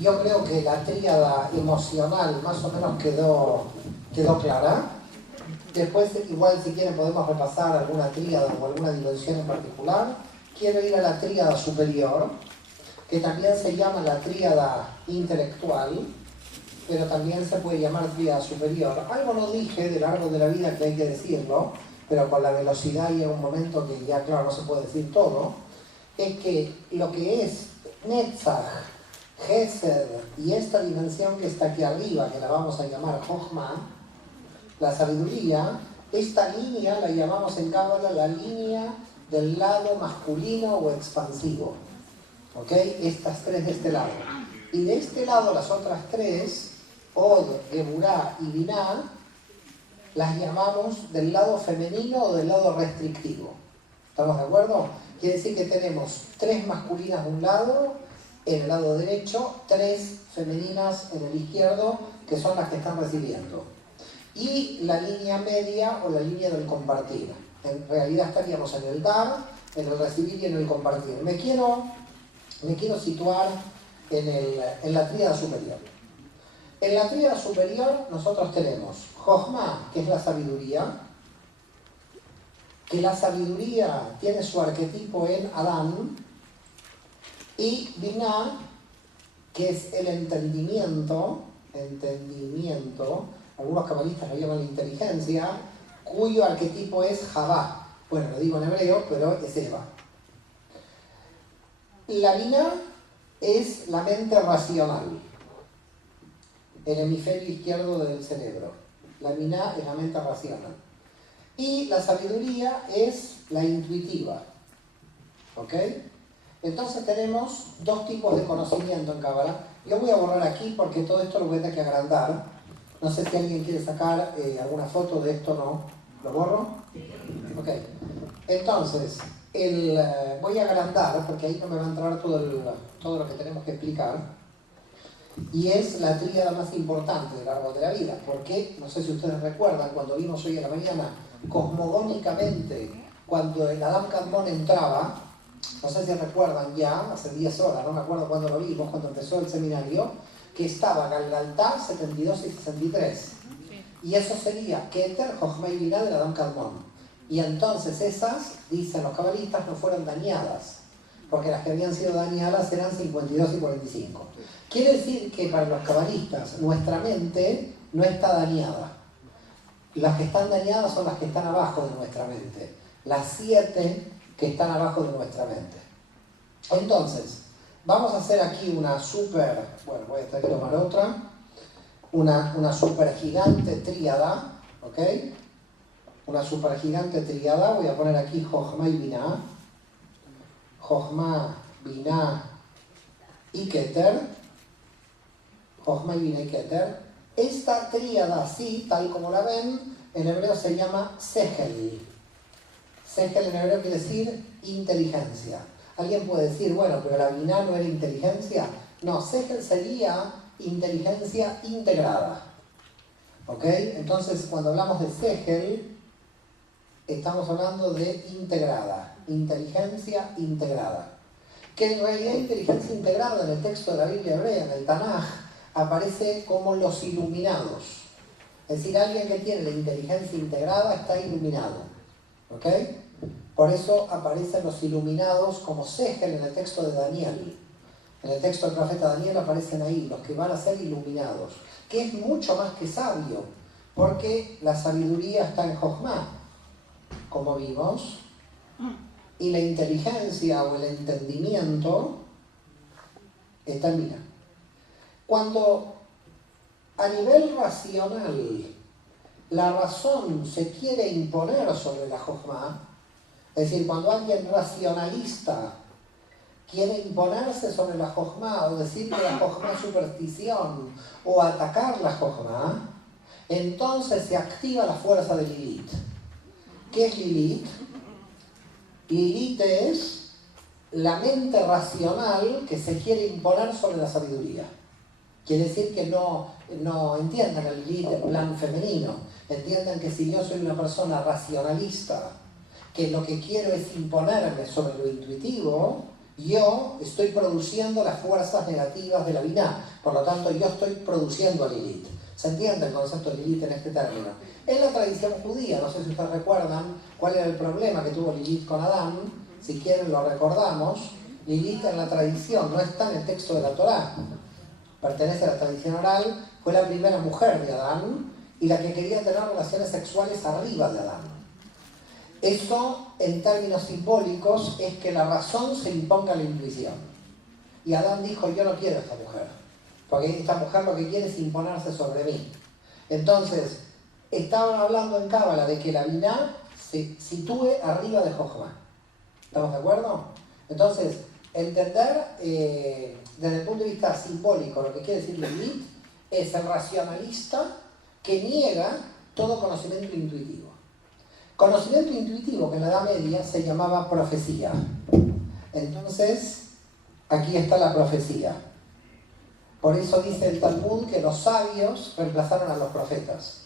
Yo creo que la tríada emocional más o menos quedó clara. Después, igual si quieren podemos repasar alguna tríada o alguna dimensión en particular. Quiero ir a la tríada superior, que también se llama la tríada intelectual, pero también se puede llamar tríada superior. Algo no dije del árbol de la vida que hay que decirlo, pero con la velocidad llega un momento que ya, claro, no se puede decir todo. Es que lo que es Netzach, Gesed y esta dimensión que está aquí arriba, que la vamos a llamar Jochma, la sabiduría, esta línea la llamamos en Cábala la línea del lado masculino o expansivo. ¿Ok? Estas tres de este lado. Y de este lado las otras tres, Od, Geburá y Binah, las llamamos del lado femenino o del lado restrictivo. ¿Estamos de acuerdo? Quiere decir que tenemos tres masculinas de un lado, en el lado derecho, tres femeninas en el izquierdo, que son las que están recibiendo. Y la línea media o la línea del compartir. En realidad estaríamos en el dar, en el recibir y en el compartir. Me quiero situar en la tríada superior. En la tríada superior nosotros tenemos Jochma, que es la sabiduría, que la sabiduría tiene su arquetipo en Adán, y Binah, que es el entendimiento, algunos cabalistas lo llaman la inteligencia, cuyo arquetipo es Javá. Bueno, lo digo en hebreo, pero es Eva. La Binah es la mente racional, el hemisferio izquierdo del cerebro. La Binah es la mente racional. Y la sabiduría es la intuitiva. ¿Ok? Entonces tenemos dos tipos de conocimiento en Cábala. Yo voy a borrar aquí porque todo esto lo voy a tener que agrandar. No sé si alguien quiere sacar alguna foto de esto, ¿no? ¿Lo borro? Ok. Entonces, voy a agrandar porque ahí no me va a entrar todo lo que tenemos que explicar. Y es la tríada más importante del árbol de la vida. Porque, no sé si ustedes recuerdan, cuando vimos hoy a la mañana, cosmogónicamente, cuando el Adam Kadmon entraba, no sé si recuerdan ya, hace 10 horas, no me acuerdo cuándo lo vimos, cuando empezó el seminario, que estaba Galgaltá 72 y 63. Y eso sería Keter, Jochma y Binah del Adam Kadmon. Y entonces esas, dicen los cabalistas, no fueron dañadas, porque las que habían sido dañadas eran 52 y 45. Quiere decir que para los cabalistas nuestra mente no está dañada. Las que están dañadas son las que están abajo de nuestra mente. Las 7 que están abajo de nuestra mente. Entonces, vamos a hacer aquí una super, bueno, voy a tener que tomar otra, una super gigante tríada, ¿ok? Una super gigante tríada, voy a poner aquí Jochma y Binah, Jochma, Binah y Keter, Jochma y Binah y Keter. Esta tríada así, tal como la ven, en hebreo se llama Sehel. Sehel en hebreo quiere decir inteligencia. Alguien puede decir, bueno, pero la Binah no era inteligencia. No, Sehel sería inteligencia integrada. ¿Ok? Entonces, cuando hablamos de Sehel, estamos hablando de integrada, inteligencia integrada. Que en realidad inteligencia integrada en el texto de la Biblia hebrea, en el Tanaj, aparece como los iluminados. Es decir, alguien que tiene la inteligencia integrada está iluminado. ¿Ok? Por eso aparecen los iluminados como Sehel en el texto de Daniel. En el texto del profeta Daniel aparecen ahí los que van a ser iluminados, que es mucho más que sabio, porque la sabiduría está en Jochma, como vimos, y la inteligencia o el entendimiento está en Binah. Cuando a nivel racional la razón se quiere imponer sobre la Jochma, es decir, cuando alguien racionalista quiere imponerse sobre la Jochma o decir que la Jochma es superstición o atacar la Jochma, entonces se activa la fuerza de Lilith. ¿Qué es Lilith? Lilith es la mente racional que se quiere imponer sobre la sabiduría. Quiere decir que no entiendan el Lilith en plan femenino, entiendan que si yo soy una persona racionalista, que lo que quiero es imponerme sobre lo intuitivo, Yo estoy produciendo las fuerzas negativas de la Binah, por lo tanto yo estoy produciendo a Lilith. ¿Se entiende el concepto de Lilith en este término? En la tradición judía, no sé si ustedes recuerdan cuál era el problema que tuvo Lilith con Adán, si quieren lo recordamos. Lilith en la tradición no está en el texto de la Torá, pertenece a la tradición oral, fue la primera mujer de Adán y la que quería tener relaciones sexuales arriba de Adán. Eso, en términos simbólicos, es que la razón se imponga a la intuición. Y Adán dijo, yo no quiero a esta mujer, porque esta mujer lo que quiere es imponerse sobre mí. Entonces, estaban hablando en Cábala de que la Binah se sitúe arriba de Jochma. ¿Estamos de acuerdo? Entonces, entender desde el punto de vista simbólico lo que quiere decir Lilith es el racionalista que niega todo conocimiento intuitivo. Conocimiento intuitivo que en la Edad Media se llamaba profecía. Entonces, aquí está la profecía. Por eso dice el Talmud que los sabios reemplazaron a los profetas.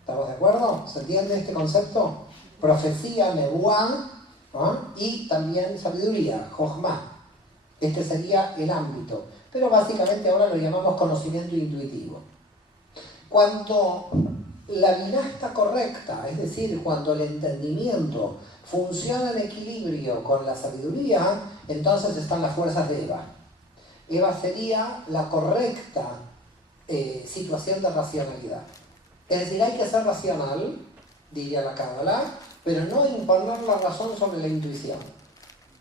¿Estamos de acuerdo? ¿Se entiende este concepto? Profecía, nebuá, ¿no? Y también sabiduría, jochma. Este sería el ámbito. Pero básicamente ahora lo llamamos conocimiento intuitivo. Cuando la Binah está correcta, es decir, cuando el entendimiento funciona en equilibrio con la sabiduría, entonces están las fuerzas de Eva. Eva sería la correcta situación de racionalidad. Es decir, hay que ser racional, diría la Cábala, pero no imponer la razón sobre la intuición.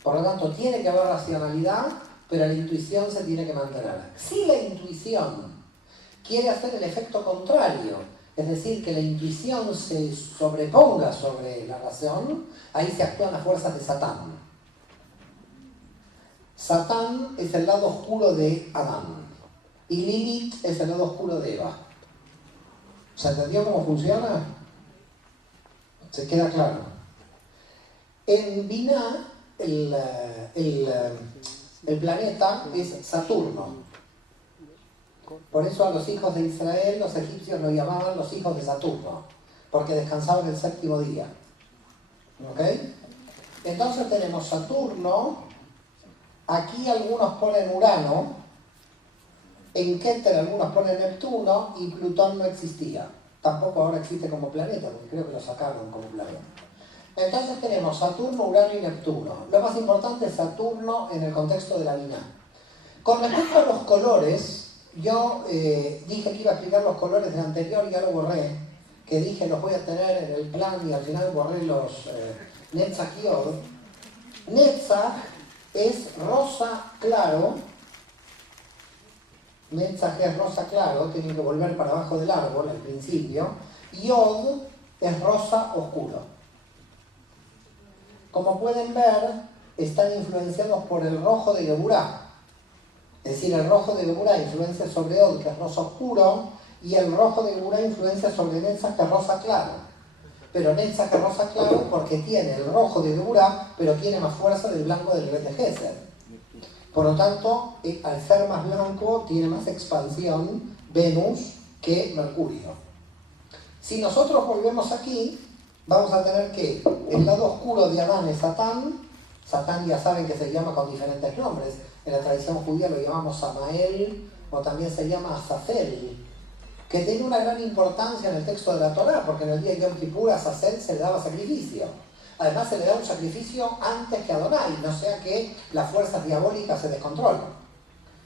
Por lo tanto, tiene que haber racionalidad, pero la intuición se tiene que mantener. Si la intuición quiere hacer el efecto contrario, es decir, que la intuición se sobreponga sobre la razón, ahí se actúan las fuerzas de Satán. Satán es el lado oscuro de Adán y Lilith es el lado oscuro de Eva. ¿Se entendió cómo funciona? ¿Se queda claro? En Binah, el planeta es Saturno. Por eso a los hijos de Israel, los egipcios lo llamaban los hijos de Saturno, porque descansaban el séptimo día. ¿Ok? Entonces tenemos Saturno, aquí algunos ponen Urano, en Keter algunos ponen Neptuno y Plutón no existía. Tampoco ahora existe como planeta, porque creo que lo sacaron como planeta. Entonces tenemos Saturno, Urano y Neptuno. Lo más importante es Saturno en el contexto de la Binah. Con respecto a los colores, yo dije que iba a explicar los colores del anterior y ya lo borré, que dije los voy a tener en el plan y al final borré los Netzach y Yod. Netzach es rosa claro, Netzach es rosa claro, tienen que volver para abajo del árbol al principio, Yod es rosa oscuro. Como pueden ver, están influenciados por el rojo de Geburah. Es decir, el rojo de Geburah influencia sobre Od, que es rosa oscuro, y el rojo de Geburah influencia sobre Netzach, que es rosa claro. Pero Netzach es rosa claro porque tiene el rojo de Geburah, pero tiene más fuerza del blanco del Bet de Gesed. Por lo tanto, al ser más blanco, tiene más expansión Venus que Mercurio. Si nosotros volvemos aquí, vamos a tener que el lado oscuro de Adán es Satán. Satán ya saben que se llama con diferentes nombres. En la tradición judía lo llamamos Samael o también se llama Azazel, que tiene una gran importancia en el texto de la Torá, porque en el día de Yom Kippur a Azazel se le daba sacrificio. Además se le da un sacrificio antes que a Adonai, no sea que las fuerzas diabólicas se descontrolen.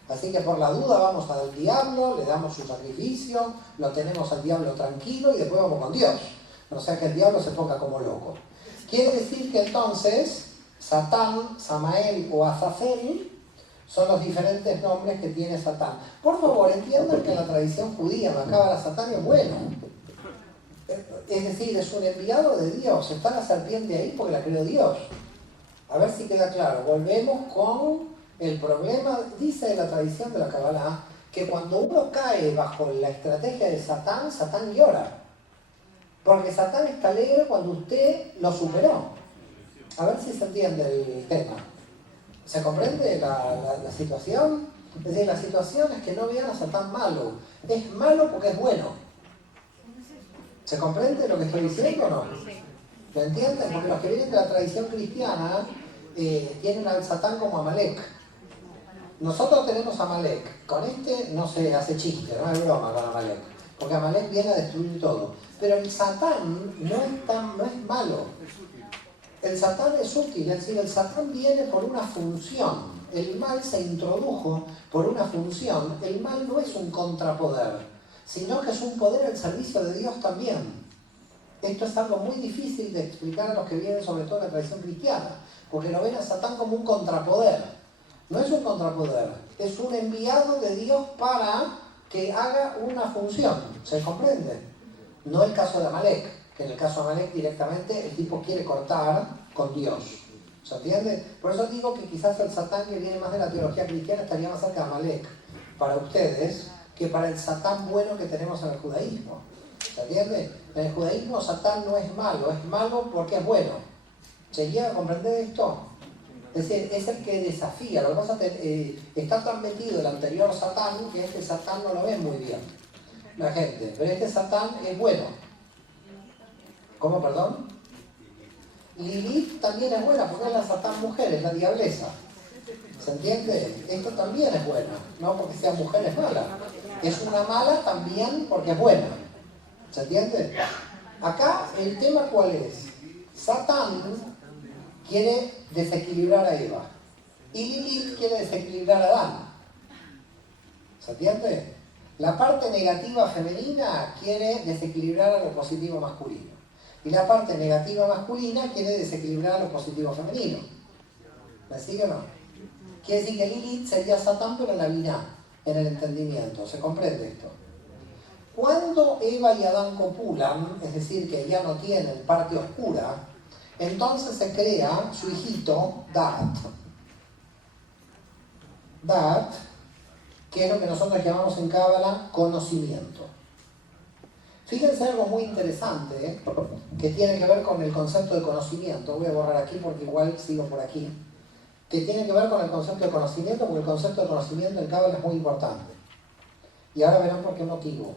Así que por la duda vamos al diablo, le damos su sacrificio, lo tenemos al diablo tranquilo y después vamos con Dios. No sea que el diablo se ponga como loco. Quiere decir que entonces Satán, Samael o Azazel son los diferentes nombres que tiene Satán. Por favor, entiendan que en la tradición judía, la Cábala, Satán es bueno. Es decir, es un enviado de Dios. Está la serpiente ahí porque la creó Dios. A ver si queda claro. Volvemos con el problema. Dice la tradición de la Cábala que cuando uno cae bajo la estrategia de Satán, Satán llora. Porque Satán está alegre cuando usted lo superó. A ver si se entiende el tema. ¿Se comprende la situación? Es decir, la situación es que no vean a Satán malo. Es malo porque es bueno. ¿Se comprende lo que estoy diciendo o no? ¿Lo entienden? Porque los que vienen de la tradición cristiana tienen al Satán como Amalek. Nosotros tenemos a Amalek. Con este no se hace chiste, no es broma con Amalek. Porque Amalek viene a destruir todo. Pero el Satán no es malo. El Satán es útil, es decir, el Satán viene por una función. El mal se introdujo por una función. El mal no es un contrapoder, sino que es un poder al servicio de Dios también. Esto es algo muy difícil de explicar a los que vienen sobre todo de la tradición cristiana, porque lo ven a Satán como un contrapoder. No es un contrapoder, es un enviado de Dios para que haga una función. ¿Se comprende? No el caso de Amalek, que en el caso de Amalek directamente el tipo quiere cortar con Dios. ¿Se entiende? Por eso digo que quizás el Satán que viene más de la teología cristiana estaría más cerca de Amalek para ustedes que para el Satán bueno que tenemos en el judaísmo. ¿Se entiende? En el judaísmo Satán no es malo porque es bueno. ¿Se llega a comprender esto? Es decir, es el que desafía. Lo que pasa es que está tan metido el anterior Satán que este Satán no lo ve muy bien la gente. Pero este Satán es bueno. ¿Cómo, perdón? Lilith también es buena porque es la Satán mujer, es la diableza. ¿Se entiende? Esto también es buena, no porque sea mujer es mala. Es una mala también porque es buena. ¿Se entiende? Acá el tema ¿cuál es? Satán quiere desequilibrar a Eva y Lilith quiere desequilibrar a Adán. ¿Se entiende? La parte negativa femenina quiere desequilibrar a lo positivo masculino y la parte negativa masculina quiere desequilibrar a lo positivo femenino. ¿Me sigue o no? Quiere decir que Lilith sería Satán pero en la Binah, en el entendimiento. ¿Se comprende esto? Cuando Eva y Adán copulan, es decir, que ya no tienen parte oscura, entonces se crea su hijito, Dat. Dat, que es lo que nosotros llamamos en Cábala conocimiento. Fíjense algo muy interesante, que tiene que ver con el concepto de conocimiento. Voy a borrar aquí porque igual sigo por aquí. Que tiene que ver con el concepto de conocimiento, porque el concepto de conocimiento en Cábala es muy importante. Y ahora verán por qué motivo.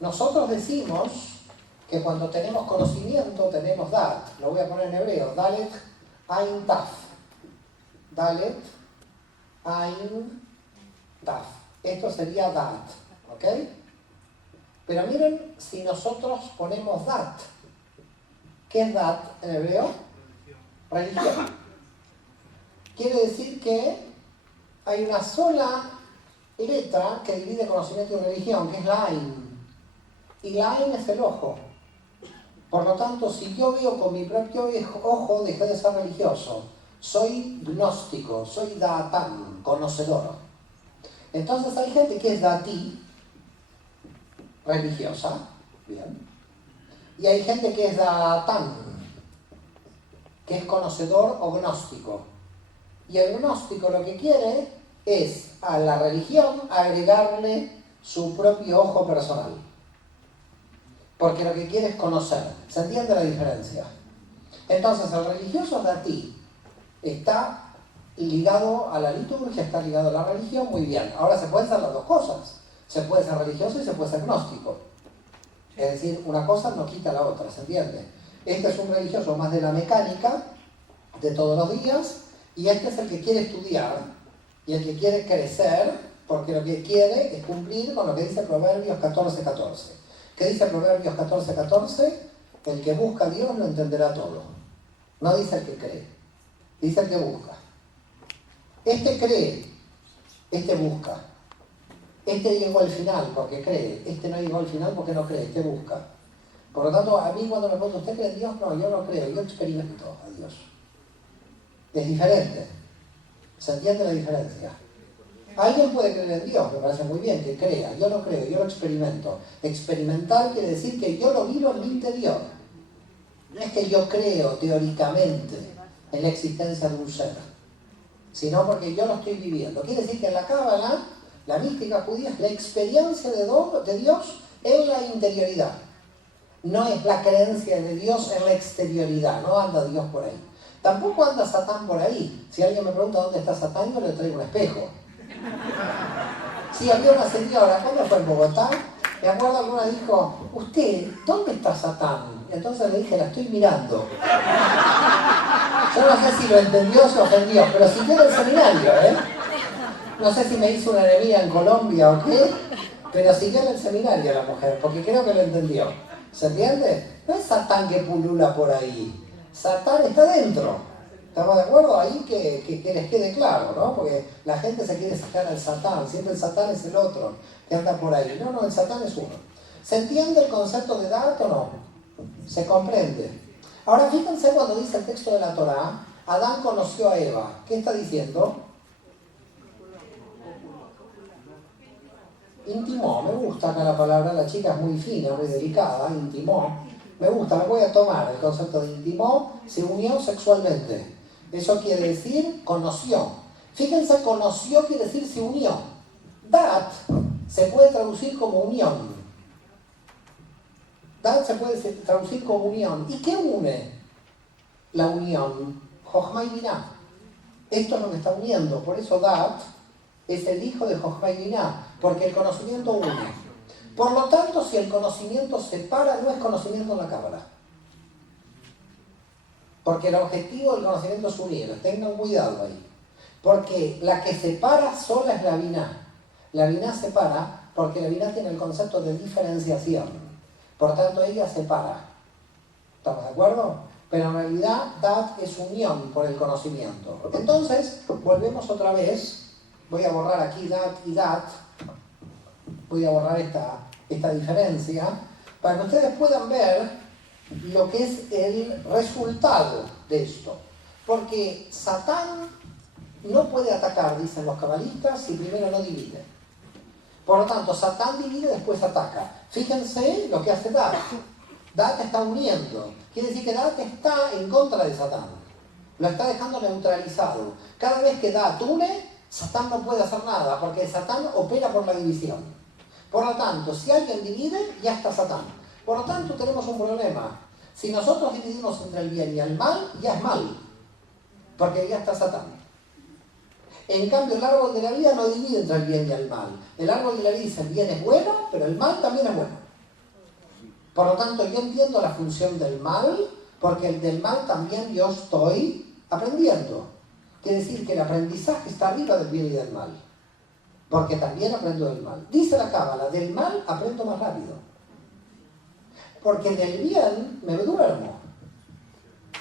Nosotros decimos que cuando tenemos conocimiento tenemos Dat. Lo voy a poner en hebreo. Dalet, Ain, Taf. Dalet, Ain, Taf. Esto sería Dat. ¿Ok? Pero miren si nosotros ponemos Dat. ¿Qué es Dat en hebreo? Religión. Quiere decir que hay una sola letra que divide conocimiento y religión, que es la Ain. Y la Ain es el ojo. Por lo tanto, si yo veo con mi propio ojo, dejé de ser religioso. Soy gnóstico, soy Daatán, conocedor. Entonces hay gente que es Datí, religiosa, bien. Y hay gente que es Daatán, que es conocedor o gnóstico. Y el gnóstico lo que quiere es a la religión agregarle su propio ojo personal. Porque lo que quiere es conocer. ¿Se entiende la diferencia? Entonces el religioso Datí está ligado a la liturgia, está ligado a la religión, muy bien. Ahora se pueden ser las dos cosas. Se puede ser religioso y se puede ser gnóstico. Es decir, una cosa no quita la otra, ¿se entiende? Este es un religioso más de la mecánica, de todos los días, y este es el que quiere estudiar, y el que quiere crecer, porque lo que quiere es cumplir con lo que dice Proverbios 14:14. ¿Qué dice Proverbios 14:14? El que busca a Dios lo entenderá todo. No dice el que cree, dice el que busca. Este cree, este busca. Este llegó al final porque cree, este no llegó al final porque no cree, este busca. Por lo tanto, a mí cuando me preguntan, ¿usted cree en Dios? No, yo no creo, yo experimento a Dios. Es diferente. ¿Se entiende la diferencia? Alguien puede creer en Dios, me parece muy bien que crea. Yo no creo, yo lo experimento. Experimentar quiere decir que yo lo vivo en mi interior. No es que yo creo teóricamente en la existencia de un ser, sino porque yo lo estoy viviendo. Quiere decir que en la Cábala, la mística judía es la experiencia de Dios en la interioridad. No es la creencia de Dios en la exterioridad, no anda Dios por ahí. Tampoco anda Satán por ahí. Si alguien me pregunta dónde está Satán, yo le traigo un espejo. Sí, había una señora, ¿cuándo fue en Bogotá? Me acuerdo que una dijo, usted, ¿dónde está Satán? Y entonces le dije, la estoy mirando. Yo no sé si lo entendió o se ofendió, pero siguió en el seminario, ¿eh? No sé si me hizo una enemiga en Colombia o qué, pero siguió en el seminario la mujer, porque creo que lo entendió. ¿Se entiende? No es Satán que pulula por ahí. Satán está dentro. ¿Estamos de acuerdo? Ahí que les quede claro, ¿no? Porque la gente se quiere sacar al Satán. Siempre el Satán es el otro que anda por ahí. No, el Satán es uno. ¿Se entiende el concepto de Da'at o no? ¿Se comprende? Ahora fíjense cuando dice el texto de la Torá, Adán conoció a Eva. ¿Qué está diciendo? Intimó, me gusta acá la palabra, la chica es muy fina, muy delicada, intimó. Me gusta, me voy a tomar el concepto de intimó, se unió sexualmente. Eso quiere decir conoció. Fíjense, conoció quiere decir se unió. Dat se puede traducir como unión. Dat se puede traducir como unión. ¿Y qué une la unión? Jochma y Binah. Esto es lo que está uniendo. Por eso Dat es el hijo de Jochma y Binah, porque el conocimiento une. Por lo tanto, si el conocimiento separa, no es conocimiento en la Cábala. Porque el objetivo del conocimiento es unir. Tengan cuidado ahí. Porque la que separa sola es la Binah. La Binah separa porque la Binah tiene el concepto de diferenciación. Por tanto, ella separa. ¿Estamos de acuerdo? Pero en realidad, Dat es unión por el conocimiento. Entonces, volvemos otra vez. Voy a borrar aquí Dat y Dat. Voy a borrar esta diferencia para que ustedes puedan ver lo que es el resultado de esto. Porque Satán no puede atacar, dicen los cabalistas, si primero no divide. Por lo tanto, Satán divide, después ataca. Fíjense lo que hace Dat. Dat está uniendo. Quiere decir que Dat está en contra de Satán. Lo está dejando neutralizado. Cada vez que Dat une, Satán no puede hacer nada, porque Satán opera por la división. Por lo tanto, si alguien divide, ya está Satán. Por lo tanto, tenemos un problema. Si nosotros dividimos entre el bien y el mal, ya es mal, porque ya está Satán. En cambio, el árbol de la vida no divide entre el bien y el mal. El árbol de la vida dice el bien es bueno, pero el mal también es bueno. Por lo tanto, yo entiendo la función del mal, porque el del mal también yo estoy aprendiendo. Quiere decir que el aprendizaje está arriba del bien y del mal, porque también aprendo del mal. Dice la Cábala, del mal aprendo más rápido, porque del bien me duermo.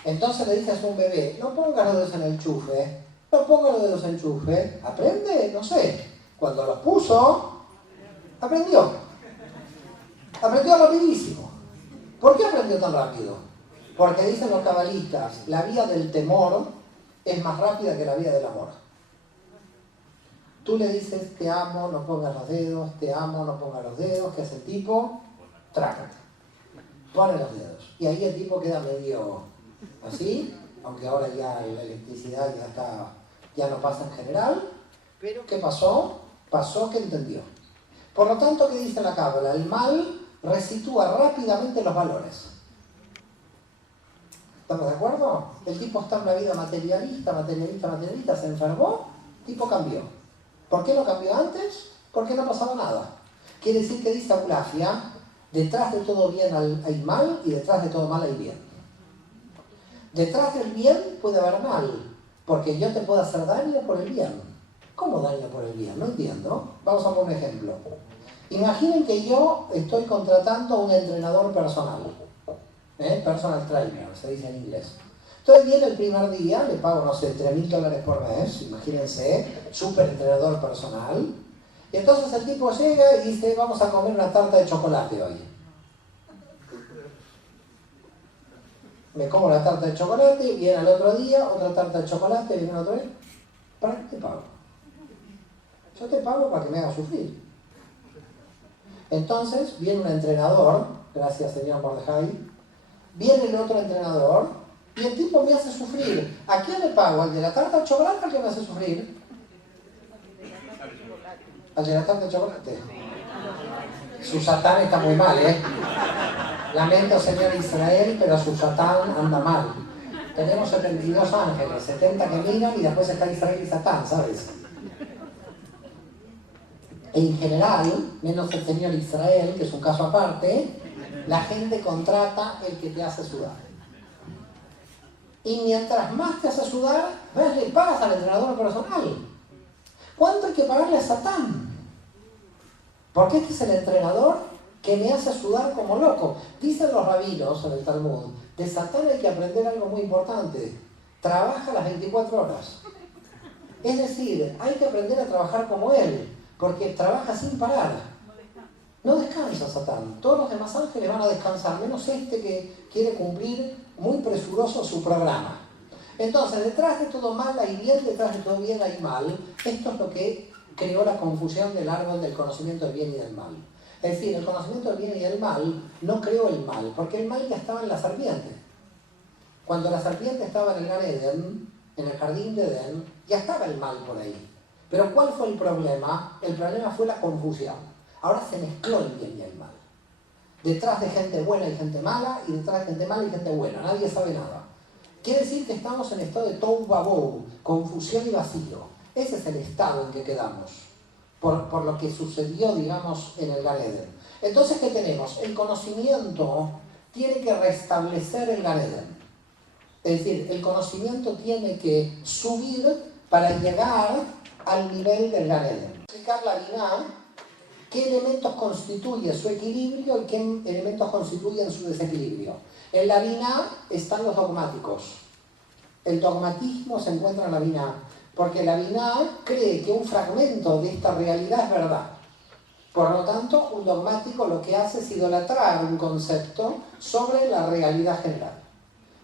Entonces le dices a un bebé, no pongas los dedos en el enchufe, no pongas los dedos en el enchufe, aprende, no sé, cuando los puso, aprendió rapidísimo. ¿Por qué aprendió tan rápido? Porque dicen los cabalistas, la vía del temor es más rápida que la vía del amor. Tú le dices, te amo, no pongas los dedos, te amo, no pongas los dedos, ¿qué hace el tipo? Trácate. Pone los dedos. Y ahí el tipo queda medio así, aunque ahora ya la electricidad ya no pasa en general. Pero ¿qué pasó? Pasó que entendió. Por lo tanto, ¿qué dice la Cábala? El mal resitúa rápidamente los valores. ¿Estamos de acuerdo? El tipo está en una vida materialista, se enfermó, el tipo cambió. ¿Por qué no cambió antes? Porque no pasaba nada. Quiere decir que dice Aulafia, detrás de todo bien hay mal y detrás de todo mal hay bien. Detrás del bien puede haber mal, porque yo te puedo hacer daño por el bien. ¿Cómo daño por el bien? No entiendo. Vamos a poner un ejemplo. Imaginen que yo estoy contratando a un entrenador personal. Personal trainer, se dice en inglés. Entonces viene el primer día, le pago, no sé, $3.000 por mes, imagínense, súper entrenador personal. Y entonces el tipo llega y dice, vamos a comer una tarta de chocolate hoy. Me como la tarta de chocolate, viene al otro día, otra tarta de chocolate, viene otro día. ¿Para qué te pago? Yo te pago para que me hagas sufrir. Entonces viene un entrenador, gracias señor Mordejai, viene el otro entrenador y el tipo me hace sufrir. ¿A quién le pago? ¿Al de la tarta de chocolate o al que me hace sufrir? ¿Al de la tarta de chocolate? Su Satán está muy mal, ¿eh? Lamento, señor Israel, pero su Satán anda mal. Tenemos 72 ángeles, 70 que miran y después está Israel y Satán, ¿sabes? En general, menos el señor Israel, que es un caso aparte, la gente contrata el que te hace sudar. Y mientras más te hace sudar, más le pagas al entrenador personal. ¿Cuánto hay que pagarle a Satán? Porque este es el entrenador que me hace sudar como loco. Dicen los rabinos en el Talmud, de Satán hay que aprender algo muy importante. Trabaja las 24 horas. Es decir, hay que aprender a trabajar como él, porque trabaja sin parar. No descansa Satán. Todos los demás ángeles van a descansar, menos este que quiere cumplir muy presuroso su programa. Entonces, detrás de todo mal hay bien, detrás de todo bien hay mal. Esto es lo que creó la confusión del árbol del conocimiento del bien y del mal. Es decir, el conocimiento del bien y del mal no creó el mal, porque el mal ya estaba en la serpiente. Cuando la serpiente estaba en el Gan Eden, en el jardín de Edén, ya estaba el mal por ahí. Pero ¿cuál fue el problema? El problema fue la confusión. Ahora se mezcló el bien y el mal. Detrás de gente buena hay gente mala, y detrás de gente mala hay gente buena. Nadie sabe nada. Quiere decir que estamos en estado de tohu vabohu, confusión y vacío. Ese es el estado en que quedamos, por lo que sucedió, digamos, en el Gan Eden. Entonces, ¿qué tenemos? El conocimiento tiene que restablecer el Gan Eden. Es decir, el conocimiento tiene que subir para llegar al nivel del Gan Eden. Explicar la Binah, qué elementos constituyen su equilibrio y qué elementos constituyen su desequilibrio. En la Binah están los dogmáticos. El dogmatismo se encuentra en la Binah, porque la Binah cree que un fragmento de esta realidad es verdad. Por lo tanto, un dogmático lo que hace es idolatrar un concepto sobre la realidad general.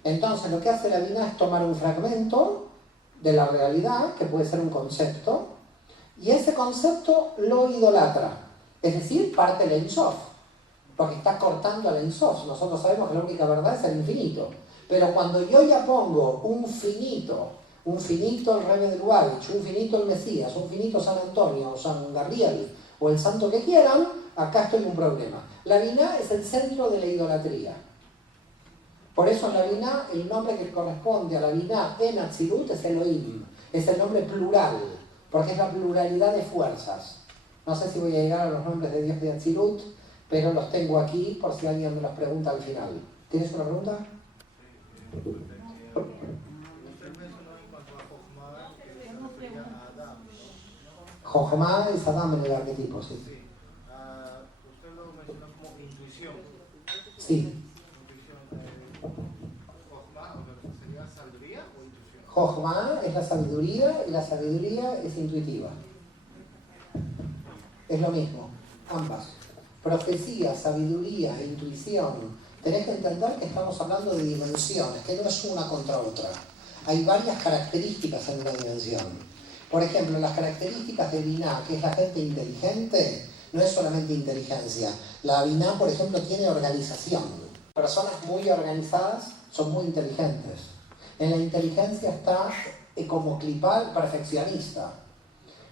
Entonces, lo que hace la Binah es tomar un fragmento de la realidad, que puede ser un concepto, y ese concepto lo idolatra. Es decir, parte el Ein Sof, porque está cortando al Ein Sof. Nosotros sabemos que la única verdad es el infinito. Pero cuando yo ya pongo un finito el Rebbe de Lubavitch, un finito el Mesías, un finito San Antonio, o San Gabriel, o el santo que quieran, acá estoy en un problema. La Binah es el centro de la idolatría. Por eso en la Binah, el nombre que corresponde a la Binah en Atzirut es Elohim. Es el nombre plural, porque es la pluralidad de fuerzas. No sé si voy a llegar a los nombres de Dios de Atzirut, pero los tengo aquí por si alguien me los pregunta al final. ¿Tienes una pregunta? Jochma es Adam en el arquetipo, sí. Usted lo mencionó como intuición. Sí. ¿Sería sabiduría o intuición? Jochma es la sabiduría y la sabiduría es intuitiva. Es lo mismo, ambas. Profecía, sabiduría, intuición. Tenés que entender que estamos hablando de dimensiones, que no es una contra otra. Hay varias características en una dimensión. Por ejemplo, las características de Binah, que es la gente inteligente, no es solamente inteligencia. La Binah, por ejemplo, tiene organización. Personas muy organizadas son muy inteligentes. En la inteligencia está como clipal perfeccionista.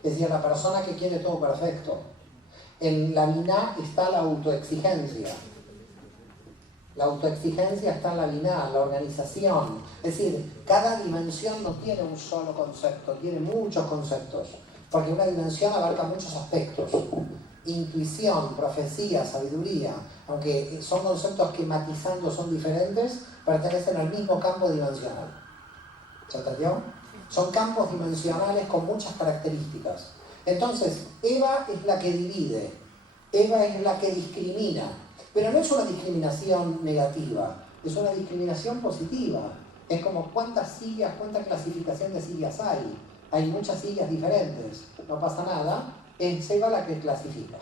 Es decir, la persona que quiere todo perfecto. En la Binah está la autoexigencia. La autoexigencia está en la Binah, la organización. Es decir, cada dimensión no tiene un solo concepto, tiene muchos conceptos. Porque una dimensión abarca muchos aspectos. Intuición, profecía, sabiduría, aunque son conceptos que matizando son diferentes, pertenecen al mismo campo dimensional. ¿Se entendió? Son campos dimensionales con muchas características. Entonces, Eva es la que divide, Eva es la que discrimina, pero no es una discriminación negativa, es una discriminación positiva. Es como cuántas sillas, cuánta clasificación de sillas hay. Hay muchas sillas diferentes, no pasa nada, es Eva la que clasifica.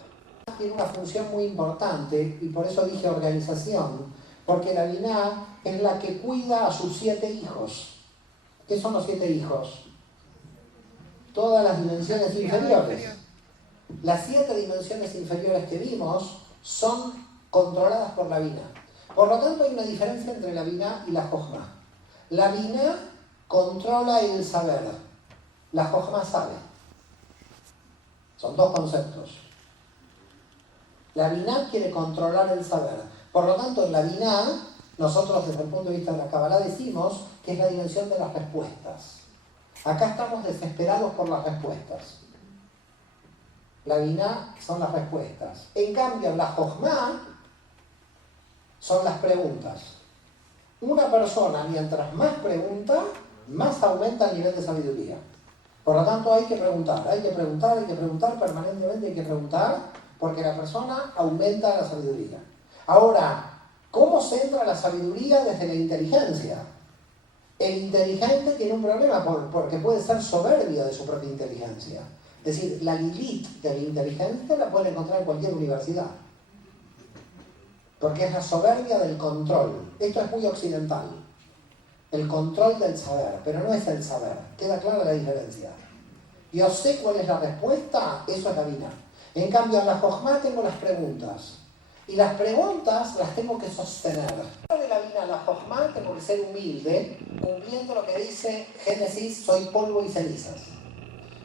Tiene una función muy importante, y por eso dije organización, porque la Binah es la que cuida a sus 7 hijos. ¿Qué son los 7 hijos? Todas las dimensiones inferiores. Las 7 dimensiones inferiores que vimos son controladas por la Binah. Por lo tanto, hay una diferencia entre la Binah y la Jochma. La Binah controla el saber. La Jochma sabe. Son dos conceptos. La Binah quiere controlar el saber. Por lo tanto, en la Binah, nosotros desde el punto de vista de la Kabbalah decimos que es la dimensión de las respuestas. Acá estamos desesperados por las respuestas. La Binah son las respuestas. En cambio, la Jochma son las preguntas. Una persona, mientras más pregunta, más aumenta el nivel de sabiduría. Por lo tanto, hay que preguntar permanentemente, hay que preguntar, porque la persona aumenta la sabiduría. Ahora, ¿cómo se entra la sabiduría desde la inteligencia? El inteligente tiene un problema porque puede ser soberbio de su propia inteligencia. Es decir, la Lilith de la inteligencia la puede encontrar en cualquier universidad. Porque es la soberbia del control. Esto es muy occidental. El control del saber, pero no es el saber. Queda clara la diferencia. Yo sé cuál es la respuesta, eso es la Bina. En cambio, en la Jochma tengo las preguntas. Y las preguntas las tengo que sostener. De la Bina a la Jochma tengo que ser humilde, cumpliendo lo que dice Génesis, soy polvo y cenizas.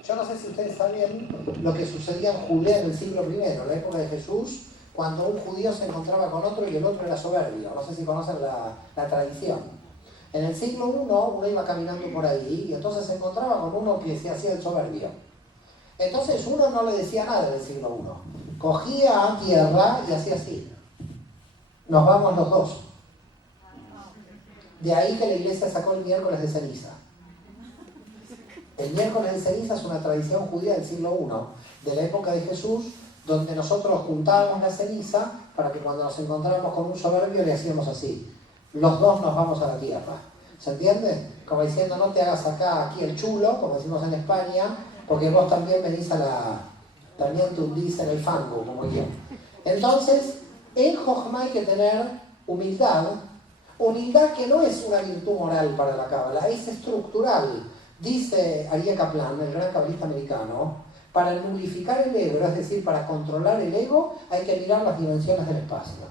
Yo no sé si ustedes saben lo que sucedía en Judea en el siglo I, en la época de Jesús, cuando un judío se encontraba con otro y el otro era soberbio. No sé si conocen la tradición. En el siglo I uno iba caminando por ahí y entonces se encontraba con uno que se hacía el soberbio. Entonces uno no le decía nada en el siglo I. Cogía a tierra y hacía así. Nos vamos los dos. De ahí que la iglesia sacó el miércoles de ceniza. El miércoles de ceniza es una tradición judía del siglo I, de la época de Jesús, donde nosotros juntábamos la ceniza para que cuando nos encontrábamos con un soberbio le hacíamos así. Los dos nos vamos a la tierra. ¿Se entiende? Como diciendo, no te hagas acá, aquí el chulo, como decimos en España, porque vos también venís también te hundís en el fango, como yo. Entonces, en Jochma hay que tener humildad que no es una virtud moral para la cábala, es estructural. Dice Aryeh Kaplan, el gran cabalista americano, para nulificar el ego, es decir, para controlar el ego, hay que mirar las dimensiones del espacio.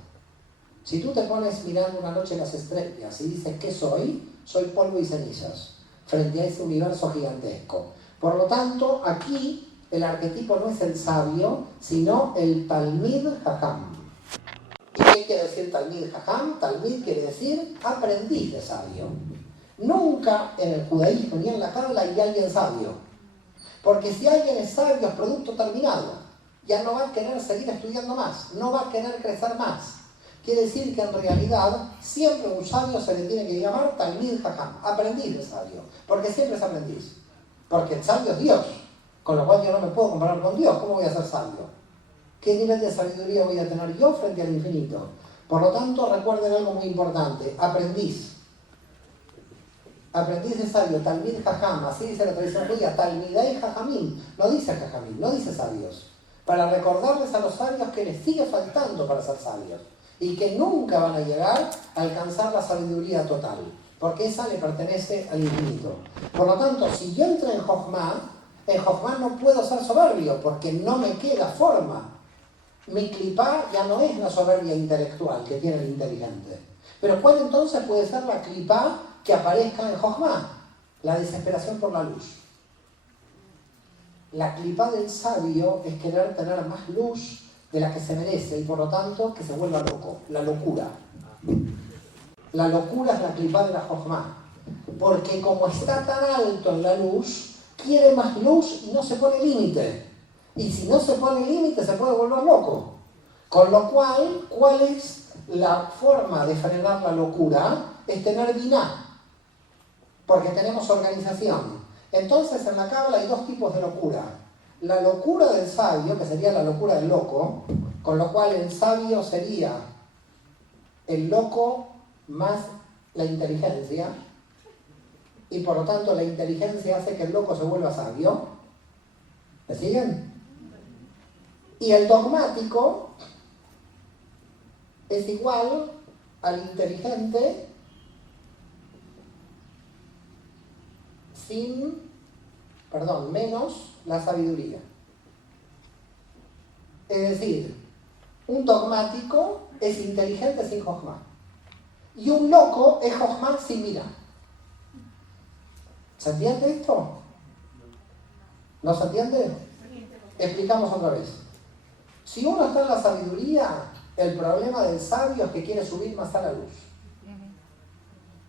Si tú te pones mirando una noche las estrellas y dices, ¿qué soy? Soy polvo y cenizas, frente a ese universo gigantesco. Por lo tanto, aquí el arquetipo no es el sabio, sino el Talmid Jajam. ¿Y qué quiere decir Talmid Jajam? Talmid quiere decir aprendiz de sabio. Nunca en el judaísmo ni en la cábala hay alguien sabio. Porque si alguien es sabio es producto terminado. Ya no va a querer seguir estudiando más, no va a querer crecer más. Quiere decir que en realidad siempre un sabio se le tiene que llamar Talmid Jajam, aprendiz de sabio. Porque siempre es aprendiz. Porque el sabio es Dios. Con lo cual yo no me puedo comparar con Dios. ¿Cómo voy a ser sabio? ¿Qué nivel de sabiduría voy a tener yo frente al infinito? Por lo tanto, recuerden algo muy importante. Aprendiz de sabio, Talmid Jajam, así dice la tradición judía, Talmidei Jajamim, no dice Jajamim, no dice sabios, para recordarles a los sabios que les sigue faltando para ser sabios y que nunca van a llegar a alcanzar la sabiduría total, porque esa le pertenece al infinito. Por lo tanto, si yo entro en Jochma no puedo ser soberbio, porque no me queda forma. Mi clipá ya no es la soberbia intelectual que tiene el inteligente. Pero ¿cuál entonces puede ser la clipá que aparezca en Jochma? La desesperación por la luz. La clipá del sabio es querer tener más luz de la que se merece y por lo tanto que se vuelva loco, la locura. La locura es la clipá de la Jochma, porque como está tan alto en la luz, quiere más luz y no se pone límite. Y si no se pone límite se puede volver loco. Con lo cual, ¿cuál es la forma de frenar la locura? Es tener biná, porque tenemos organización. Entonces en la cábala hay dos tipos de locura. La locura del sabio, que sería la locura del loco, con lo cual el sabio sería el loco más la inteligencia, y por lo tanto la inteligencia hace que el loco se vuelva sabio. ¿Me siguen? Y el dogmático es igual al inteligente menos la sabiduría. Es decir, un dogmático es inteligente sin Jochma. Y un loco es Jochma sin mira. ¿Se entiende esto? ¿No se entiende? Explicamos otra vez. Si uno está en la sabiduría, el problema del sabio es que quiere subir más a la luz.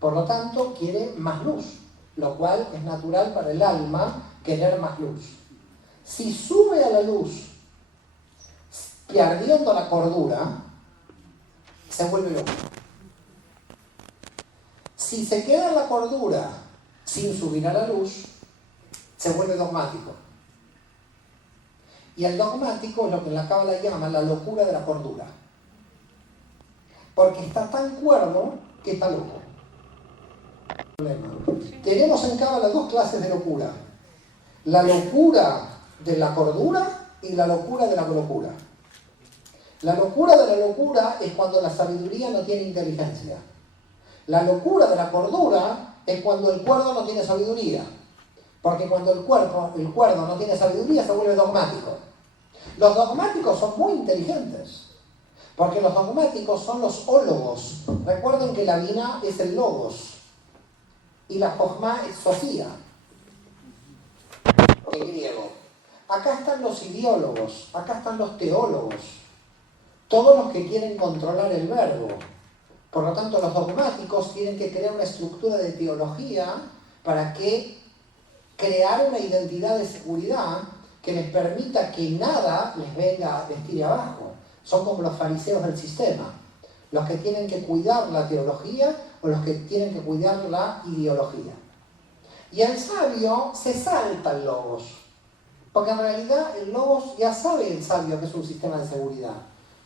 Por lo tanto, quiere más luz, lo cual es natural para el alma querer más luz. Si sube a la luz, perdiendo la cordura, se vuelve loco. si se queda en la cordura sin subir a la luz, se vuelve dogmático. Y el dogmático es lo que en la Cábala llama la locura de la cordura. Porque está tan cuerdo que está loco. Tenemos en Cábala dos clases de locura. La locura de la cordura y la locura de la locura. La locura de la locura es cuando la sabiduría no tiene inteligencia. La locura de la cordura es cuando el cuerdo no tiene sabiduría. Porque cuando el cuerdo no tiene sabiduría se vuelve dogmático. Los dogmáticos son muy inteligentes. Porque los dogmáticos son los ólogos. Recuerden que la Binah es el logos. Y la Jochma es Sofía. En griego. Acá están los ideólogos. Acá están los teólogos. Todos los que quieren controlar el verbo. Por lo tanto, los dogmáticos tienen que crear una estructura de teología para que crear una identidad de seguridad que les permita que nada les venga, les tire abajo. Son como los fariseos del sistema, los que tienen que cuidar la teología o los que tienen que cuidar la ideología. Y el sabio se salta el logos, porque en realidad el logos ya sabe el sabio que es un sistema de seguridad.